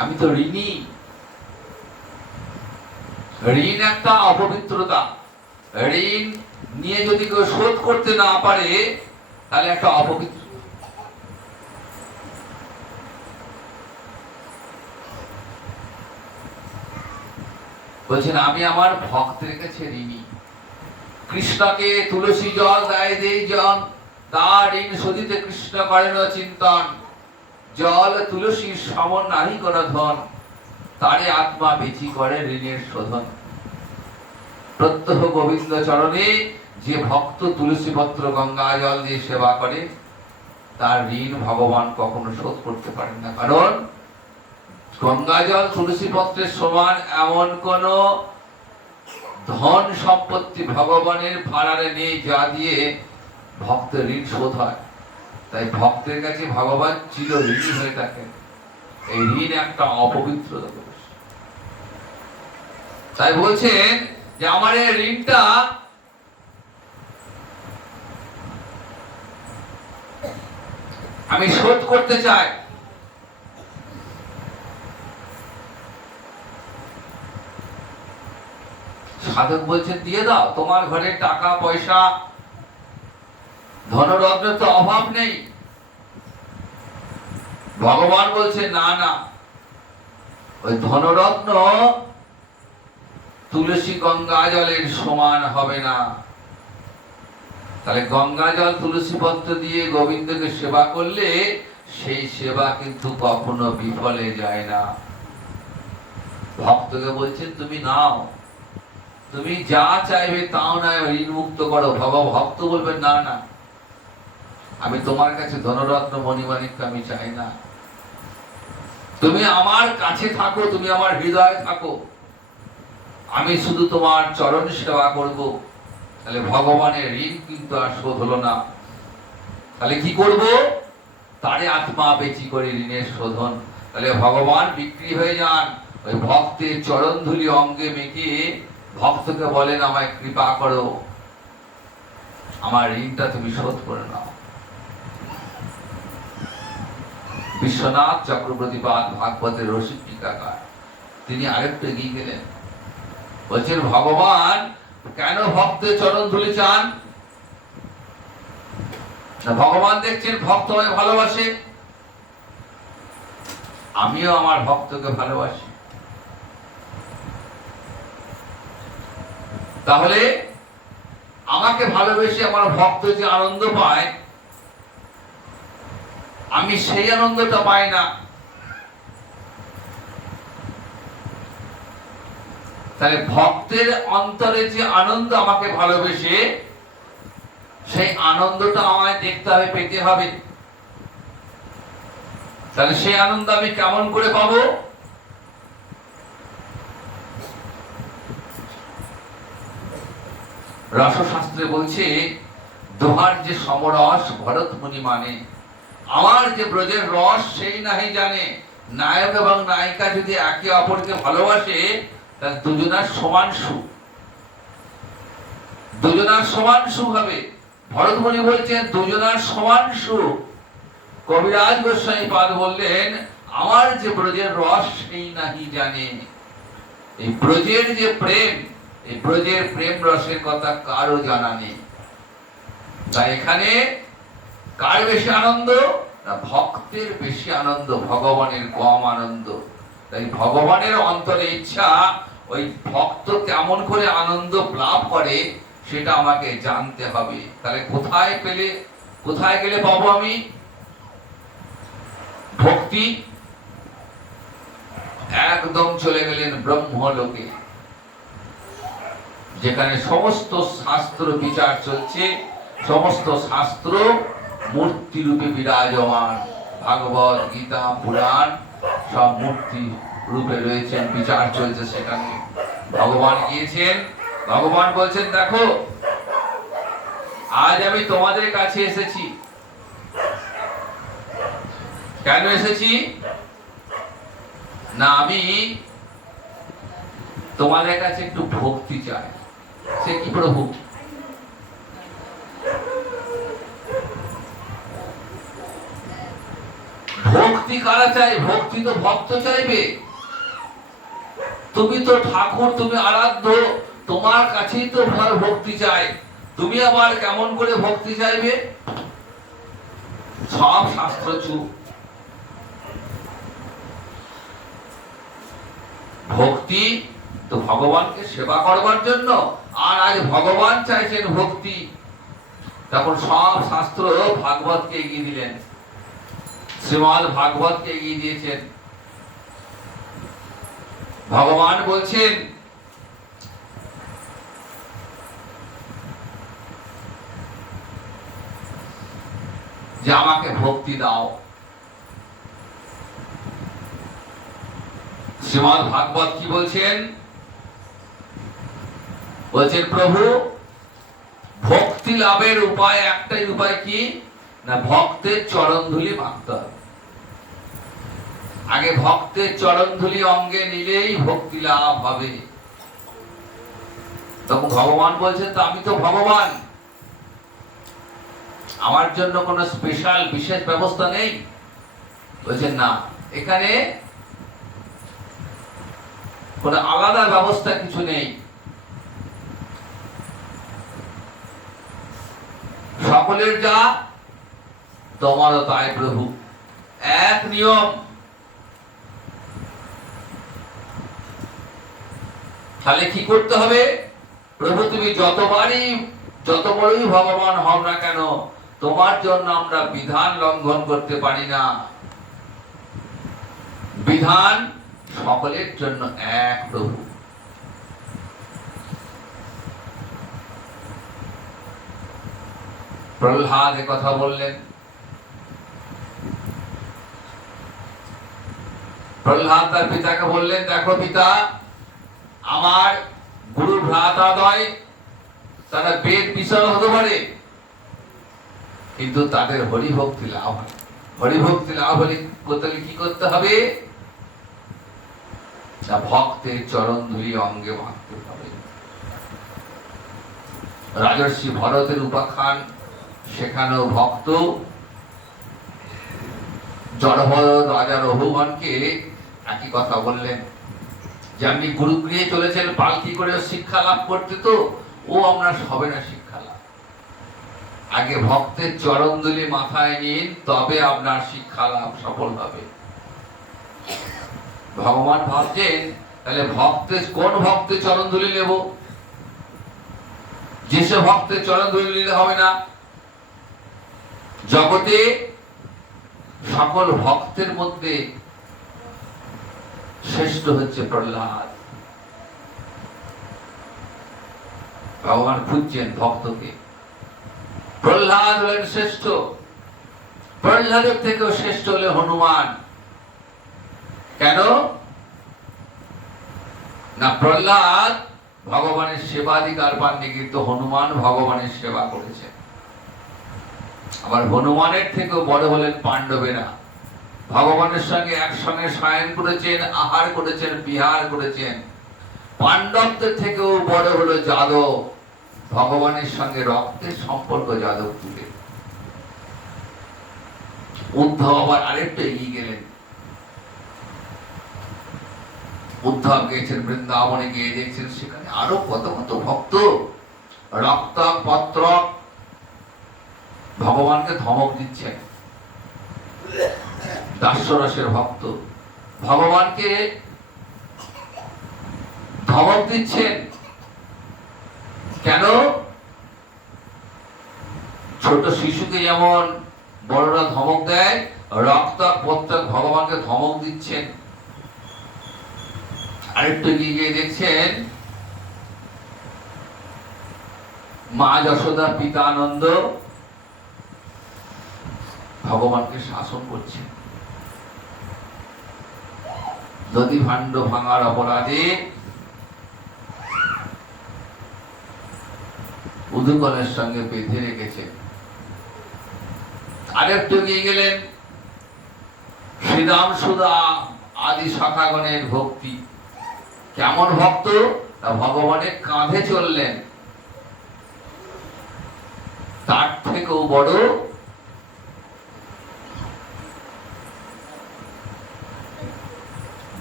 আমি তো ঋণী। ঋণ একটা অপবিত্রতা। ঋণ নিয়ে যদি কেউ শোধ করতে না পারে, তাহলে একটা অপবিত্র। বলছেন আমি আমার ভক্তের কাছে ঋণী। কৃষ্ণকে তুলসী জল দেয় দেই জন, তার ঋণ শোধিতে কৃষ্ণ করেন চিন্তন। জল তুলসীর সম নাহি কোন ধন, তারে আত্মা বেচি করে ঋণের শোধন। প্রত্যহ গোবিন্দ চরণে যে ভক্ত তুলসী পত্র গঙ্গা জল দিয়ে সেবা করে, তার ঋণ ভগবান কখনো শোধ করতে পারেন না। কারণ গঙ্গা জল তুলসী পত্রের সমান এমন কোন ধন সম্পত্তি ভগবানের ভাড়ারে নেই যা দিয়ে ভক্তের ঋণ শোধ হয়। তাই ভক্তের কাছে ভগবান চির ঋণী হয়ে থাকেন। এই ঋণ একটা অপবিত্র দোষ। তাই বলছেন যে আমার এই ঋণটা আমি শোধ করতে চাই। সাধক বলছেন দিয়ে দাও, তোমার ঘরে টাকা পয়সা ধনরত্নের তো অভাব নেই। ভগবান বলছে না না, ওই ধনরত্ন তুলসী গঙ্গা জলের সমান হবে না। তাহলে গঙ্গা জল তুলসী পত্র দিয়ে গোবিন্দকে সেবা করলে সেই সেবা কিন্তু কখনো বিফলে যায় না। ভক্তকে বলছেন তুমি নাও, তুমি যা চাইবে তাও না, ঋণ মুক্ত করো। ভক্ত বলবেন না না, আমি তোমার কাছে ধনরত্ন মণিমাণিক্য আমি চাই না, তুমি আমার কাছে থাকো, তুমি আমার হৃদয়ে থাকো, আমি শুধু তোমার চরণ সেবা করব। তাহলে ভগবানের ঋণ কিন্তু আর শোধ হলো না। তাহলে কি করব? তারে আত্মা বেচি করে ঋণের শোধন। তাহলে ভগবান বিক্রি হয়ে যান। ওই ভক্তের চরণ ধুলি অঙ্গে মেখে ভক্তকে বলেন আমায় কৃপা করো, আমার ঋণটা তুমি শোধ করে নাও। বিশ্বনাথ চক্রবর্তী পাদ ভাগবতের রসিক টিকাকার তিনি আরেকটু এগিয়ে গেলেন, বলছেন ভগবান কেন ভক্তের চরণ ধুলি চান? ভগবান দেখছেন ভক্ত আমায় ভালোবাসে, আমিও আমার ভক্তকে ভালোবাসি। তাহলে আমাকে ভালোবেসে আমার ভক্ত যে আনন্দ পায়, আমি সেই আনন্দটা পাই না। তাহলে ভক্তের অন্তরে যে আনন্দ আমাকে ভালোবেসে, সেই আনন্দটা আমায় দেখতে হবে, পেতে হবে। তাহলে সেই আনন্দ আমি কেমন করে পাবো? রসশাস্ত্রে বলছে দোহার যে সমরস ভরত মুনি মানে, আমার যে ব্রজের রস সেই নাহি জানে। নায়ক এবং নায়িকা যদি একে অপরকে ভালোবাসে, তাহলে দুজনার সমান সুখ, দুজনার সমান সুখ হবে। ভরত মুনি বলছেন দুজনার সমান সুখ। কবিরাজ গোস্বামী পাদ বললেন আমার যে ব্রজের রস সেই নাহি জানে। এই ব্রজের যে প্রেম, এই ব্রজের প্রেম রসের কথা কারো জানা নেই। তাই এখানে কার বেশি আনন্দ? না ভক্তের বেশি আনন্দ, ভগবানের কম আনন্দ। তাই ভগবানের অন্তরে ইচ্ছা ওই ভক্ত কেমন করে আনন্দ লাভ করে সেটা আমাকে জানতে হবে। তাহলে কোথায় গেলে পাবো আমি ভক্তি? একদম চলে গেলেন ব্রহ্মলোকে, যেখানে সমস্ত শাস্ত্র বিচার চলছে, সমস্ত শাস্ত্র মূর্তি রূপে বিরাজমান। ভাগবত গীতা পুরাণ সব মূর্তি রূপে রয়েছেন, বিচার চলছে সেখানে। ভগবান গিয়েছেন, ভগবান বলছেন দেখো আজ আমি তোমাদের কাছে এসেছি। কেন এসেছি? না আমি তোমাদের কাছে একটু ভক্তি চাই। সে কি প্রভু? ভক্তি কারা চাই? ভক্তি তো ভক্ত চাইবে। তুমি তো ঠাকুর, তুমি আরাধ্য, তোমার কাছেই তো ভক্তি চাই। তুমি আবার কেমন করে ভক্তি চাইবে? সব শাস্ত্র চুপ। ভক্তি তো ভগবানকে সেবা করবার জন্য, আর আজ ভগবান চাইছেন ভক্তি। তখন সব শাস্ত্র ভাগবতকে এগিয়ে দিলেন। শ্রীমদ্ ভাগবতকে এগিয়ে দিয়েছেন। ভগবান বলছেন যে আমাকে ভক্তি দাও। শ্রীমদ্ ভাগবত কি বলছেন? বলছেন প্রভু ভক্তি লাভের উপায় একটাই উপায়, কি না ভক্তের চরণ ধুলি মাখতে হবে। আগে ভক্তের চরণ ধুলি অঙ্গে নিলেই ভক্তি লাভ হবে। তখন ভগবান বলছেন তো আমি তো ভগবান, আমার জন্য কোন স্পেশাল বিশেষ ব্যবস্থা নেই। বলছেন না, এখানে কোন আলাদা ব্যবস্থা কিছু নেই। সকলের যা তোমারও তাই প্রভু, এক নিয়ম। তাহলে কি করতে হবে? প্রভু তুমি যত বড়ই ভগবান হও না কেন, তোমার জন্য আমরা বিধান লঙ্ঘন করতে পারি না। বিধান সকলের জন্য এক প্রভু। প্রহ্লাদ কথা বললেন। প্রহ্লাদ তার পিতাকে বললেন, দেখো পিতা, আমার গুরু ভ্রাতাদ্বয় তারা বেদ বিশাল হতে পারে, কিন্তু তাদের হরিভক্তি লাভ হয়। হরিভক্তি লাভ হলে কি করতে হবে? ভক্তের চরণ ধুলি অঙ্গে মাখতে হবে। রাজর্ষি ভরতের উপাখ্যান, সেখানেও ভক্ত জড়ভরত রাজা রঘুগণকে একই কথা বললেন যে আপনি গুরুগৃহে চলেছেন পালকি করে শিক্ষা লাভ করতে, তো ও আমরা হবে না শিক্ষা লাভ। আগে ভক্তের চরণ ধুলি মাথায় নিন, তবে আপনার শিক্ষা লাভ সফল হবে। ভগবান ভাবছেন তাহলে কোন ভক্তের চরণ ধুলি নেব? যেসব ভক্তের চরণ ধুলি নিলে হবে না। জগতে সকল ভক্তের মধ্যে শ্রেষ্ঠ হচ্ছে প্রহ্লাদ। ভগবান খুঁজছেন ভক্তকে। প্রহ্লাদ হলেন শ্রেষ্ঠ। প্রহ্লাদের থেকেও শ্রেষ্ঠ হলে হনুমান। কেন না? প্রহ্লাদ ভগবানের সেবাধিকার পাননি, কিন্তু হনুমান ভগবানের সেবা করেছে। আবার হনুমানের থেকেও বড় হলেন পাণ্ডবেরা। ভগবানের সঙ্গে একসঙ্গে শয়ন করেছেন, আহার করেছেন, বিহার করেছেন। পাণ্ডবদের থেকেও বড় হলো যাদব। ভগবানের সঙ্গে রক্তের সম্পর্ক যাদব তুলে। উদ্ধব আবার আরেকটু এগিয়ে গেলেন। উদ্ধব গিয়েছেন বৃন্দাবনে, গিয়ে দেখছেন সেখানে আরো কত কত ভক্ত রক্তক পত্রক ভগবানকে ধমক দিচ্ছেন। দাস্যরসের ভক্ত ভগবানকে ধমক দিচ্ছেন। কেন? ছোট শিশুকে যেমন বড়রা ধমক দেয়, রক্তক পত্রক ভগবানকে ধমক দিচ্ছেন। আরেকটু গিয়ে দেখছেন মা যশোদা, পিতা আনন্দ ভগবানকে শাসন করছেন। দধি ভাণ্ড ভাঙার অপরাধে উদুকলের সঙ্গে বেঁধে রেখেছেন। আরেকটু গিয়ে গেলেন শ্রীরাম সুদা আদি শাখাগণের ভক্তি। কেমন ভক্ত? ভগবানের কাঁধে চললেন। তার থেকেও বড়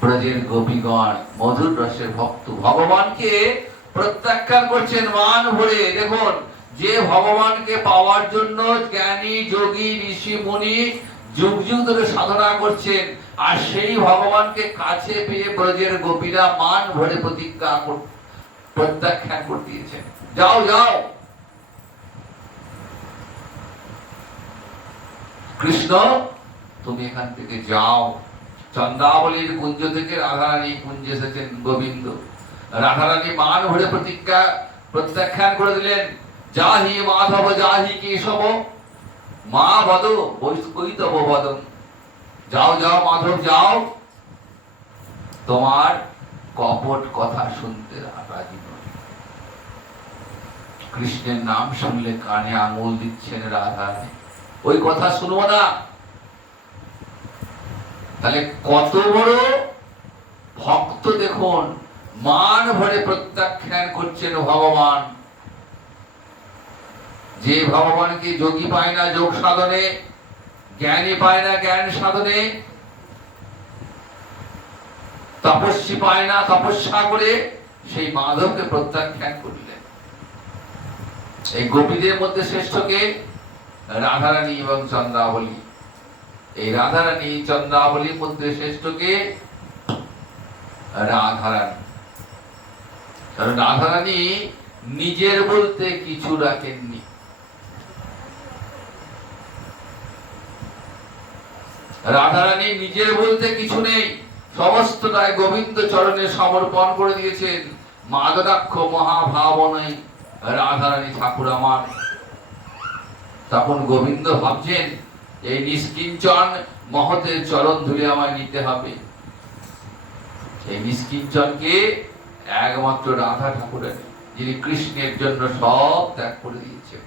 ব্রজের গোপীগণ, মধুর রসের ভক্ত ভগবানকে প্রত্যাখ্যান করছেন মান ভরে। দেখুন, যে ভগবানকে পাওয়ার জন্য জ্ঞানী যোগী ঋষি মুনি যুগ যুগ ধরে সাধনা করছেন, আর সেই ভগবানকে কাছে পেয়ে ব্রজের গোপীরা মান ভরে প্রত্যাখ্যান করে দিয়েছেন। যাও যাও, কৃষ্ণ তুমি এখান থেকে যাও। চন্দ্রাবলীর কুঞ্জ থেকে রাধারানী কুঞ্জে এসেছেন গোবিন্দ। রাধারানী মান ভরে প্রত্যাখ্যান করে দিলেন, যাহি মাধব যাহি কেশব মা বদ বৈতব বদন। যাও যাও মাধব যাও, তোমার কপট কথা শুনতে রাজি নয়। কৃষ্ণের নাম শুনলে কানে আঙুল দিচ্ছেন রাধারানী, ওই কথা শুনবো না। তাহলে কত বড় ভক্ত দেখুন, মান ভরে প্রত্যাখ্যান করছেন ভগবান। যে ভগবানকে যোগী পায় না যোগ সাধনে, জ্ঞানী পায় না জ্ঞান সাধনে, তপস্বী পায় না তপস্যা করে, সেই মাধবকে প্রত্যাখ্যান করলেন। এই গোপীদের মধ্যে শ্রেষ্ঠকে রাধারানী এবং চন্দ্রাবলী। এই রাধারানী চন্দ্রাবলীর মধ্যে শ্রেষ্ঠকে রাধারানী। কারণ রাধারানী নিজের বলতে কিছু রাখেননি। রাধারানী নিজের বলতে কিছু নেই, সমস্তটাই গোবিন্দ চরণে সমর্পণ করে দিয়েছেন। মাদরাক্ষ মহাভাবনাই রাধারানী ঠাকুর আমার। তখন গোবিন্দ ভাবছেন, এই নিষ্কিঞ্চন মহতের চরণ ধুলে আমায় নিতে হবে। এই নিষ্কিঞ্চনকে একমাত্র রাধা ঠাকুরের, যিনি কৃষ্ণের জন্য সব ত্যাগ করে দিয়েছেন।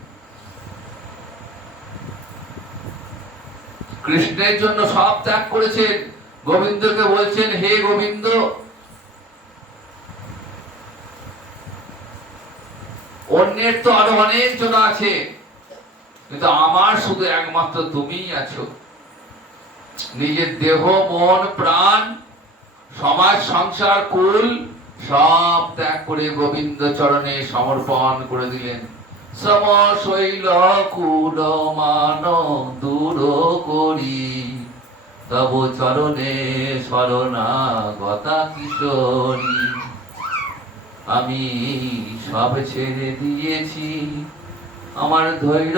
কৃষ্ণের জন্য সব ত্যাগ করেছেন। গোবিন্দকে বলছেন, হে গোবিন্দ, অন্যের তো আরো অনেক জন আছে, কিন্তু আমার শুধু একমাত্র তুমিই আছো। নিজের দেহ মন প্রাণ সমাজ সংসার কুল সব ত্যাগ করে গোবিন্দ চরণে সমর্পণ করে দিলেন। সমশৈল কুল মান দূর করি, তব চরণে শরণাগতা কিশোরী। আমি সব ছেড়ে দিয়েছি, আমার ধৈর্য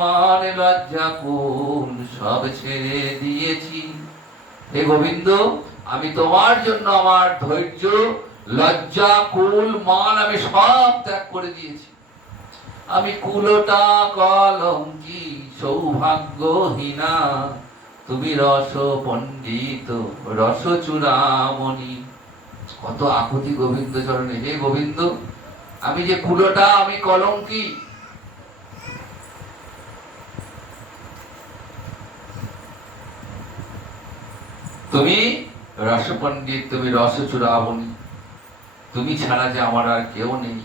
মান লজ্জা কুল সব ছেড়ে দিয়েছি। হে গোবিন্দ, আমি তোমার জন্য আমার ধৈর্য লজ্জা কুল মান আমি সব ত্যাগ করে দিয়েছি। আমি কুলটা কলঙ্কি সৌভাগ্যহীনা, তুমি রস পণ্ডিত রস চূড়ামণি। কত আকুতি গোবিন্দ চরণে। হে গোবিন্দ, আমি যে কুলটা, আমি কলঙ্কি, তুমি রস পণ্ডিত, তুমি রস চূড়ামণি, তুমি ছাড়া যে আমার আর কেউ নেই।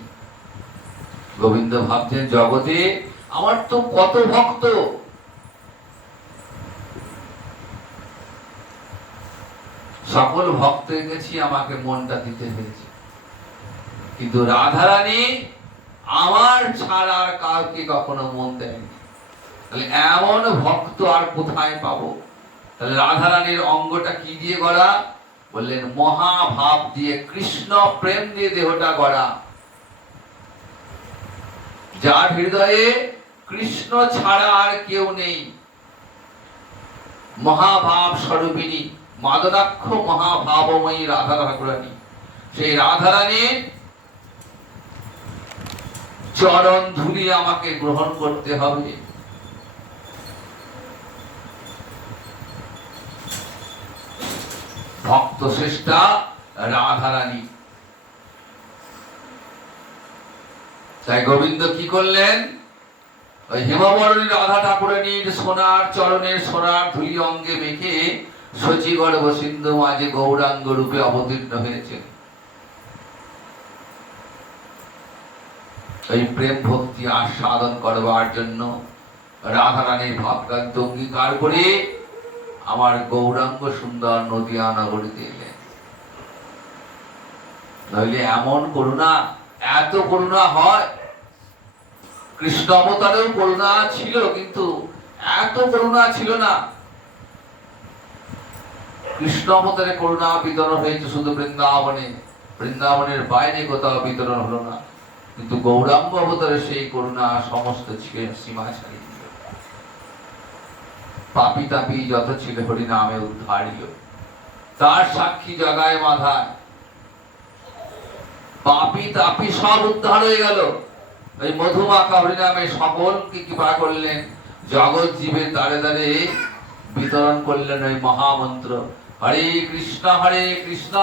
গোবিন্দ ভাবছেন, জগতে আমার তো কত ভক্ত, সকল ভক্তের কাছে আমাকে মনটা দিতে হয়েছে, কিন্তু রাধারানী আমার ছাড়া আর কাউকে কখনো মন দেয়নি। তাহলে এমন ভক্ত আর কোথায় পাবো? তাহলে রাধারানীর অঙ্গটা কি দিয়ে গড়া? বললেন মহাভাব দিয়ে, কৃষ্ণ প্রেম দিয়ে দেহটা গড়া। যার হৃদয়ে কৃষ্ণ ছাড়া আর কেউ নেই, মহাভাব স্বরূপিণী মাদনাক্ষ মহাভাবময়ী রাধা ঠাকুরানী, সেই রাধারানীর চরণ ধুলি আমাকে গ্রহণ করতে হবে। ভক্ত শ্রেষ্ঠা রাধারানী। তাই গোবিন্দ কি করলেন? ওই হেমবরণী রাধা ঠাকুরানীর সোনার চরণের সোনার ধুলি অঙ্গে মেখে শচীগর্ভ সিন্ধু মাঝে গৌরাঙ্গ রূপে অবতীর্ণ হয়েছেন। এই প্রেম ভক্তি আস্বাদন করবার জন্য রাধারানীর ভাবকান্ত অঙ্গীকার করে আমার গৌরাঙ্গ সুন্দর নদিয়া নগরীতে এলেন। নইলে এমন করুণা, এত করুণা হয়? কৃষ্ণ অবতারেও করুণা ছিল, কিন্তু এত করুণা ছিল না। কৃষ্ণ অবতারে করুণা বিতরণ হয়েছে শুধু বৃন্দাবনে, বৃন্দাবনের বাইরে কোথাও বিতরণ হলো না। কিন্তু গৌরাঙ্গ অবতারে সেই করুণা সমস্ত সীমা ছাড়িয়ে দিল। পাপি তাপি যত ছিল হরিনামে উদ্ধারিল। তার সাক্ষী জগায় মাধায়, পাপি তাপি সব উদ্ধার হয়ে গেল। ওই মধুমাখা হরিনামে সকলকে কৃপা করলেন, জগৎ জীবের দ্বারে দ্বারে বিতরণ করলেন ওই মহামন্ত্র, হরে কৃষ্ণ কৃষ্ণ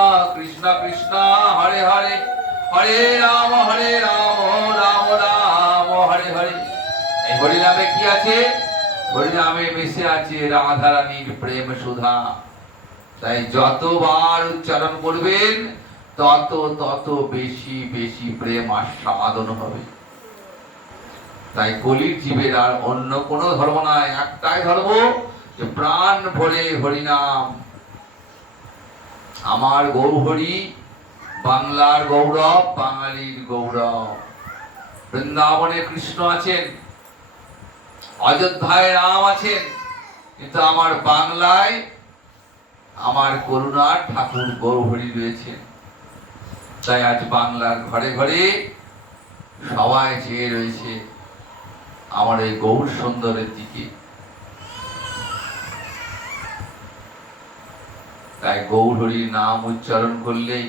কৃষ্ণ হরে হরে, হরে রাম রাম রাম হরে হরে। এই হরিনামে কি আছে? হরিনামে মিশে আছে রাধারানীর প্রেম সুধা। তাই যতবার উচ্চারণ করবেন তত তত বেশি বেশি প্রেম আস্বাদন হবে। তাই কলির জীবের আর অন্য কোনো ধর্ম নাই, একটাই ধর্ম, যে প্রাণ ভরে হরিনাম। আমার গৌরহরি বাংলার গৌরব, বাঙালির গৌরব। বৃন্দাবনে কৃষ্ণ আছেন, অযোধ্যায় রাম আছেন, কিন্তু আমার বাংলায় আমার করুণার ঠাকুর গৌরহরি রয়েছেন। তাই আজ বাংলার ঘরে ঘরে সবাই চেয়ে রয়েছে আমার এই গৌর সুন্দরের দিকে। তাই গৌরহরির নাম উচ্চারণ করলেই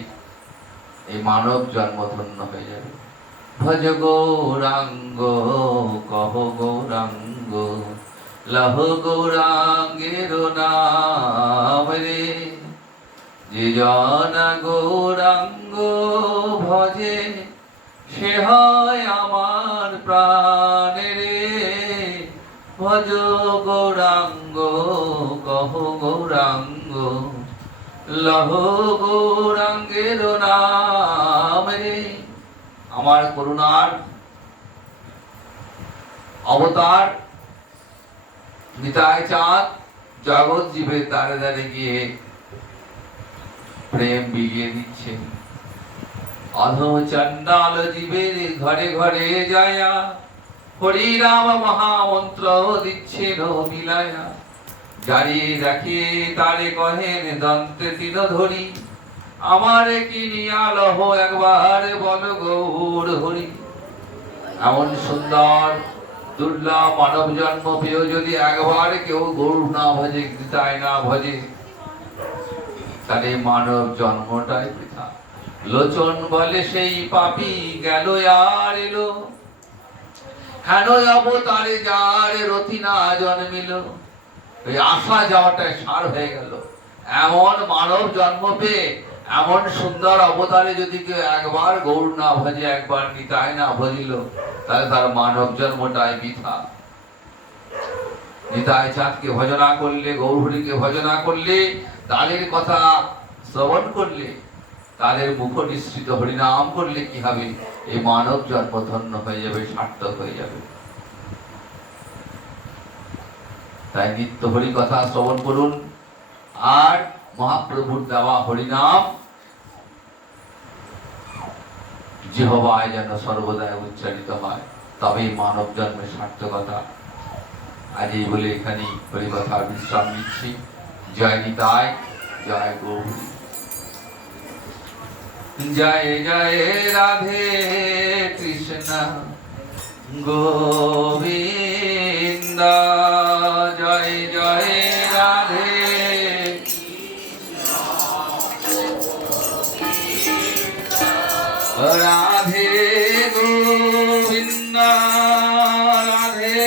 এই মানব জন্ম ধন্য হয়ে যাবে। ভজ গৌরাঙ্গ কহ গৌরাঙ্গ, লহ গৌরাঙ্গের নাম রে। যে জন গৌরাঙ্গ ভজে, সে হয় আমার প্রাণ রে। ভজ গৌরাঙ্গ কহ গৌরাঙ্গ, লহ গৌরাঙ্গের নাম রে। আমার করুণার অবতার নিতাই চাঁদ জগৎ জীবের দ্বারে দ্বারে গিয়ে প্রেম বিলিয়ে দিচ্ছেন। অধম চন্ডাল জীবের ঘরে ঘরে যায়া হরি রাম মহামন্ত্র দিচ্ছেন মিলায়া। জারি রাখি তারে কহেন দন্তে তিন ধরি, আমারে কি নিয়া লহ একবার বল গৌর হরি। এমন সুন্দর দুর্লভ মানব জন্ম পেয়েও যদি একবার কেউ গৌর না ভজে, গীতায় না ভজে, তাহলে মানব জন্মটাই বৃথা। লোচন বলে সেই পাপী গেল আর এলো, হেন অবতারে যার রতি না জন্মিল। এই আসা যাওয়াটা সার হয়ে গেল। এমন মানব জন্ম পেয়ে এমন সুন্দর অবতারে যদি কেউ একবার গৌর না ভজে, একবার নিতাই না ভজিল, তাহলে তার মানব জন্মটাই বৃথা। নিতাই চাঁদকে ভজনা করলে, গৌরহরিকে ভজনা করলে, তাদের কথা শ্রবণ করলে, তাদের মুখ নিঃসৃত হরিনাম করলে কি হবে? এই মানব জন্ম ধন্য হয়ে যাবে, সার্থক হয়ে যাবে। তাই নিত্য হরি কথা শ্রবণ করুন, আর মহাপ্রভুর দেওয়া হরিনাম জিহ্বায় যেন সর্বদাই উচ্চারিত হয়, তবেই মানব জন্মের সার্থকতা। আজ এই বলে এখানেই হরিকথার বিশ্রাম নিচ্ছি। জয় নিতাই, জয় গৌরী। জয় জয় রাধে কৃষ্ণ গোবিন্দ, জয় জয় রাধে রাধে গোবিন্দ, রাধে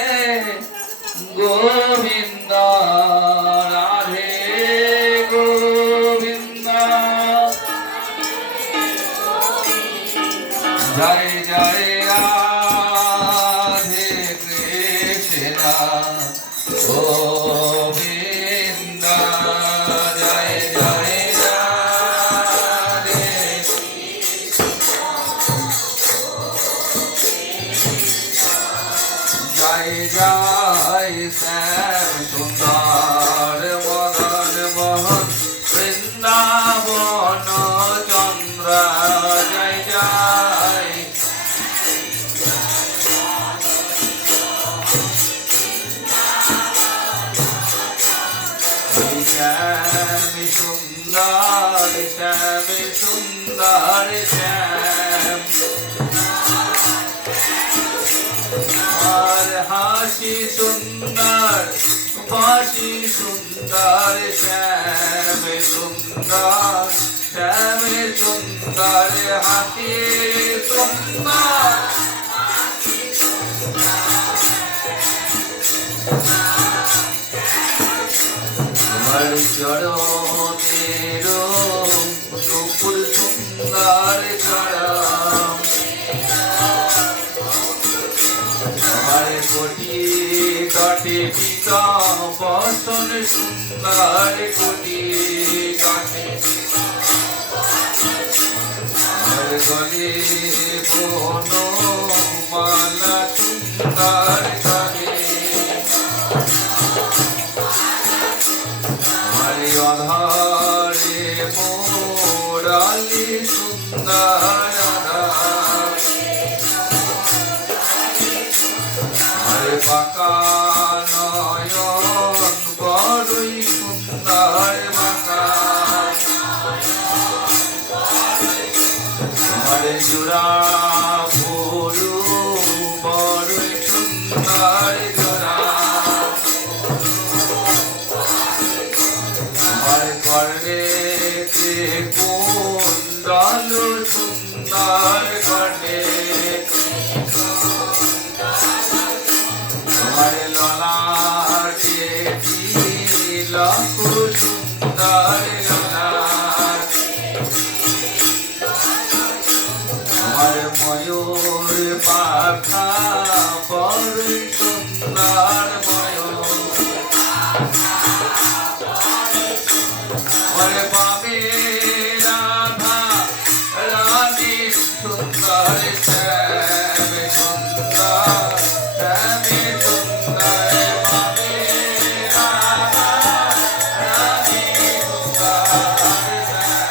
গোবিন্দ, রাধে গোবিন্দ। জয় জয় রাধে কৃষ্ণ গোবিন্দ, জয় জয় রাধে। জয় জয় শ্যাম সুন্দর মদন মোহন বৃন্দাবন চন্দ্র, জয় জয়। শ্যাম সুন্দর শ্যাম সুন্দর শ্যাম, আর হাসি সুন্দর ফাঁসি সুন্দর শ্যাম সুন্দর শ্যাম সুন্দর হাসি সুন্দর তোমার চরণের দুপুর সুন্দর চরণ তোমার কোটি কাটে পিতা বসন সুন্দর কোটি কাটে আমার গলে বন মালা সুন্দর করে আধারে মোরালি সুন্দর আরে বাঁকা নয়ন বড়ই সুন্দর বাঁকা তোমারে জোড়া ভরু বড়ই সুন্দর জোড়া কর্ণেতে কুণ্ডল সুন্দর কর্ণে তোমার ললাটে তিলক সুন্দর ললাট তোমার ময়ূর পাখা বড় সুন্দর ময়ূর ওরে পাবে রাধা রানী সুন্দর শ্যাম সুন্দর শ্যাম সুন্দর পাবে রাধা রানী সুন্দর শ্যাম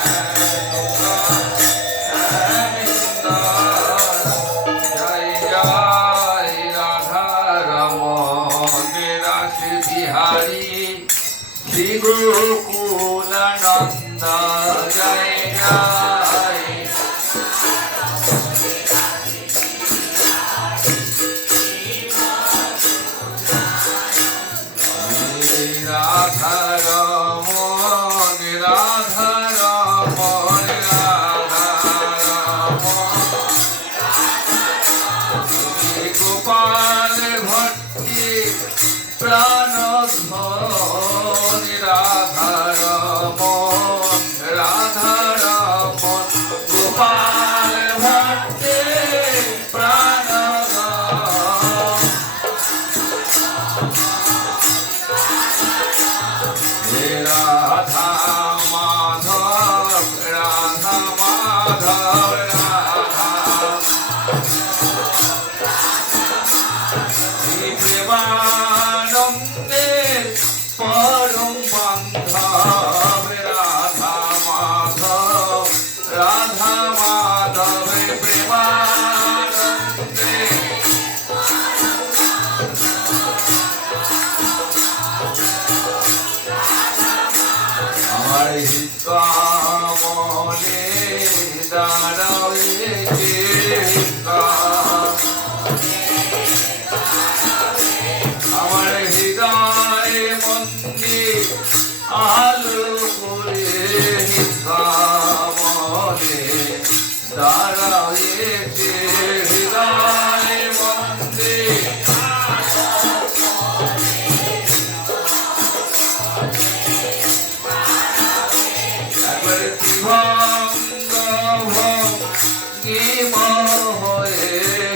সুন্দর জয় জয় রাধা রমণ রাস বিহারী শ্রী গোকুলানন্দ জয় জয় রাধা রমণ রাধা রমণ রাধা রমণ গোপাল ভট্টি প্রাণ রাধা রমণ রাধা রমণ গোপাল ভট্টে প্রাণ রাধা মাধব রাধা মাধব রাধা প্রেমানন্দে পরম বান্ধব রাধা মাধব রাধা মাধব প্রেমানন্দে আমার হিতমনে দাঁড়াও আমার হৃদয় মন্দির আলো করে হিতমনে দাঁড়াও হৃদয় মন্দির একবার ত্রিভঙ্গ ভঙ্গিম হয়ে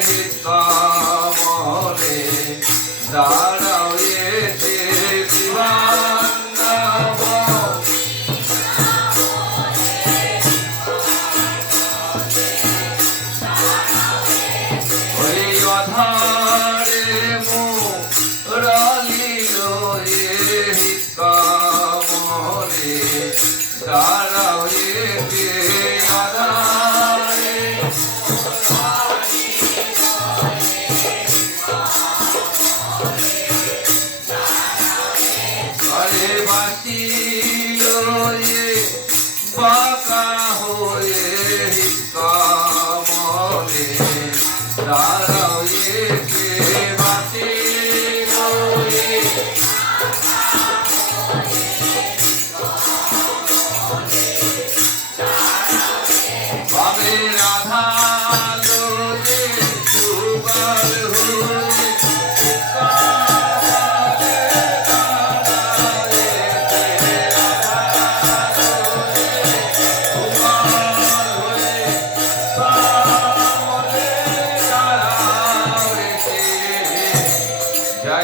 হিতমনে দাঁড়াও অধারে মুরলিল হিতমনে দাঁড়াও অধারে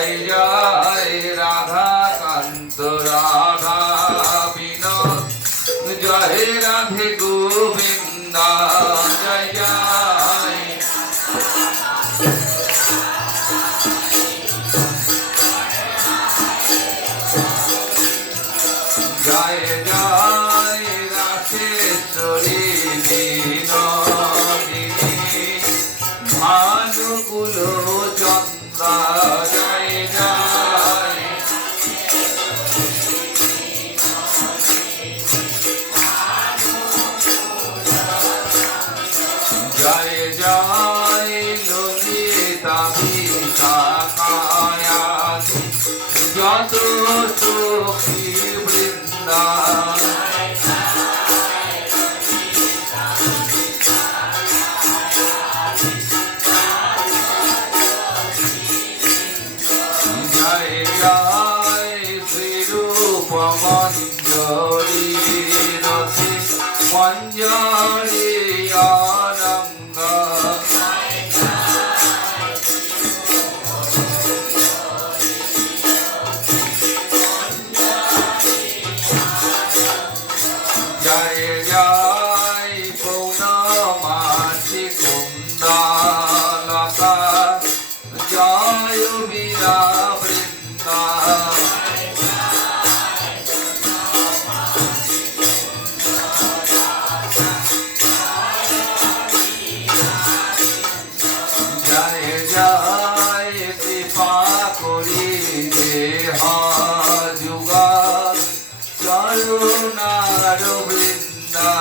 জয় জয় রাধা কান্ত রাধা বিনোদ জয় রাধে গোবিন্দা জয় জয় জয় জয় রাধেশ্বরী বিনোদিনী ভানুকুল চন্দ্রা জয় জয় জয় জয় ললিতা বিশাখায়াধি যত সখী বৃন্দা জয় জয় শ্রীরূপ মঞ্জরি রসি মঞ্জরি আনন্দ জয় জয় পৌর্ণমাসি কুন্দলতা জয় বীরা বৃন্দা জয় জয় কৃপা করি দেহ যুগল করুণার বৃন্দা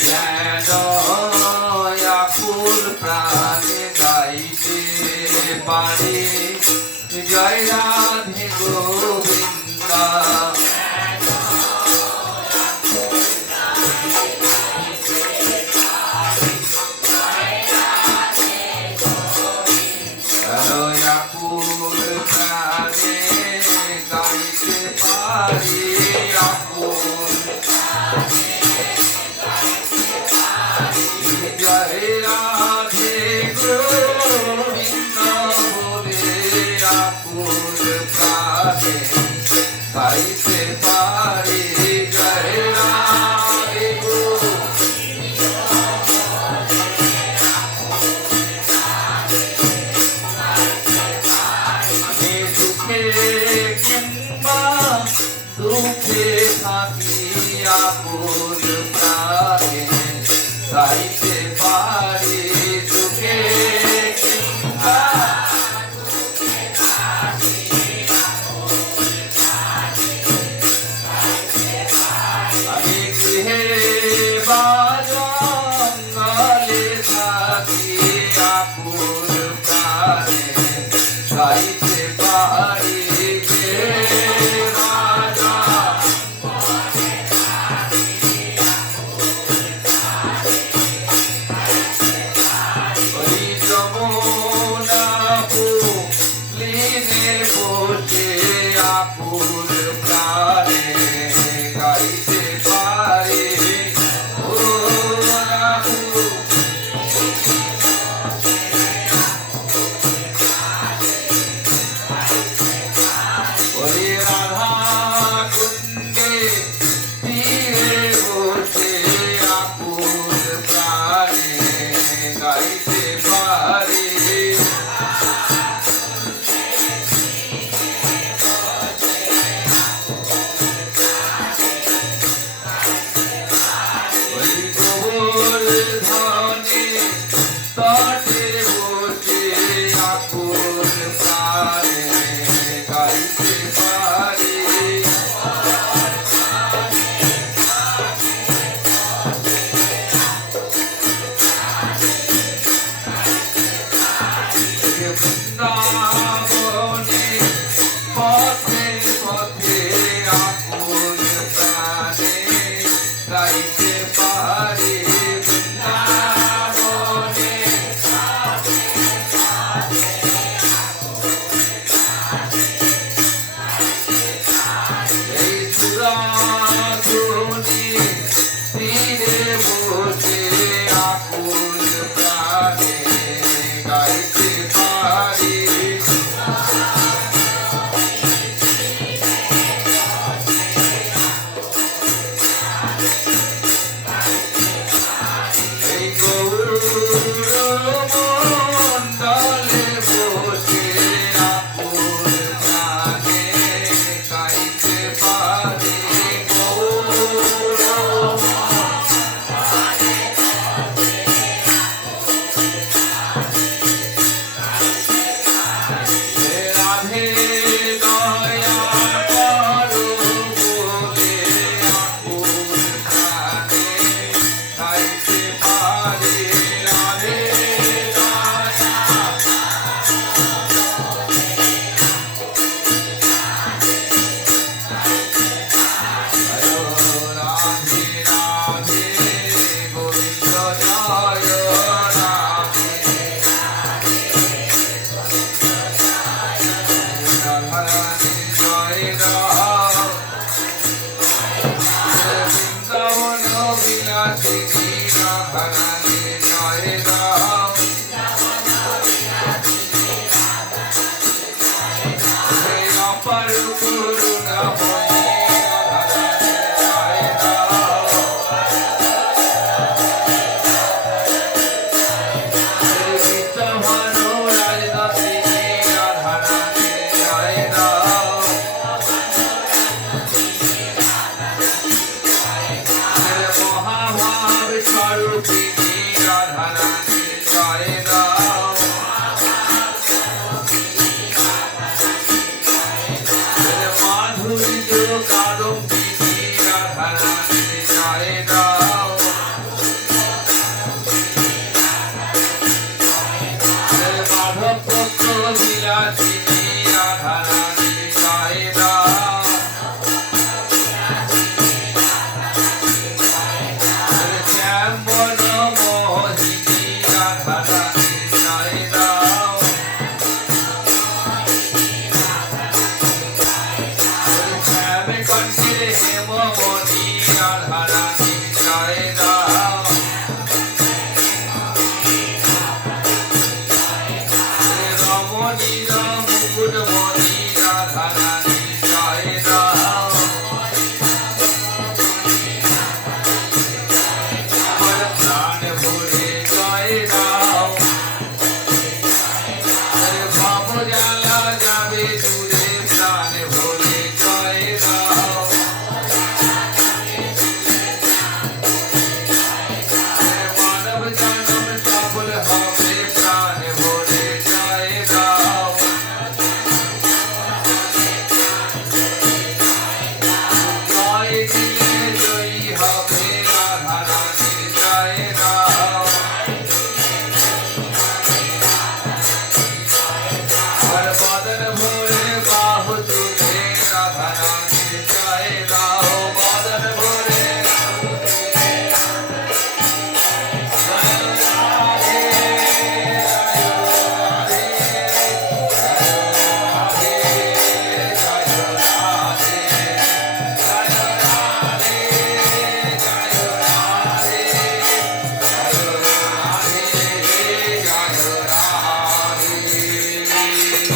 জ্ঞান প্রাণে গাইতে পারে জয় রাধে গোবিন্দা আকুল প্রাণে গাইতে পারি আকুল জয় রাধে গোবিন্দ বলে আকুল প্রাণে গাইতে পারি জয় রাধে দুঃখে থাকি আকুল প্রাণে গাইতে পারি সুখে আমি গৃহে বা জঙ্গলে থাকি আকুল প্রাণে গাইতে পারি তাদং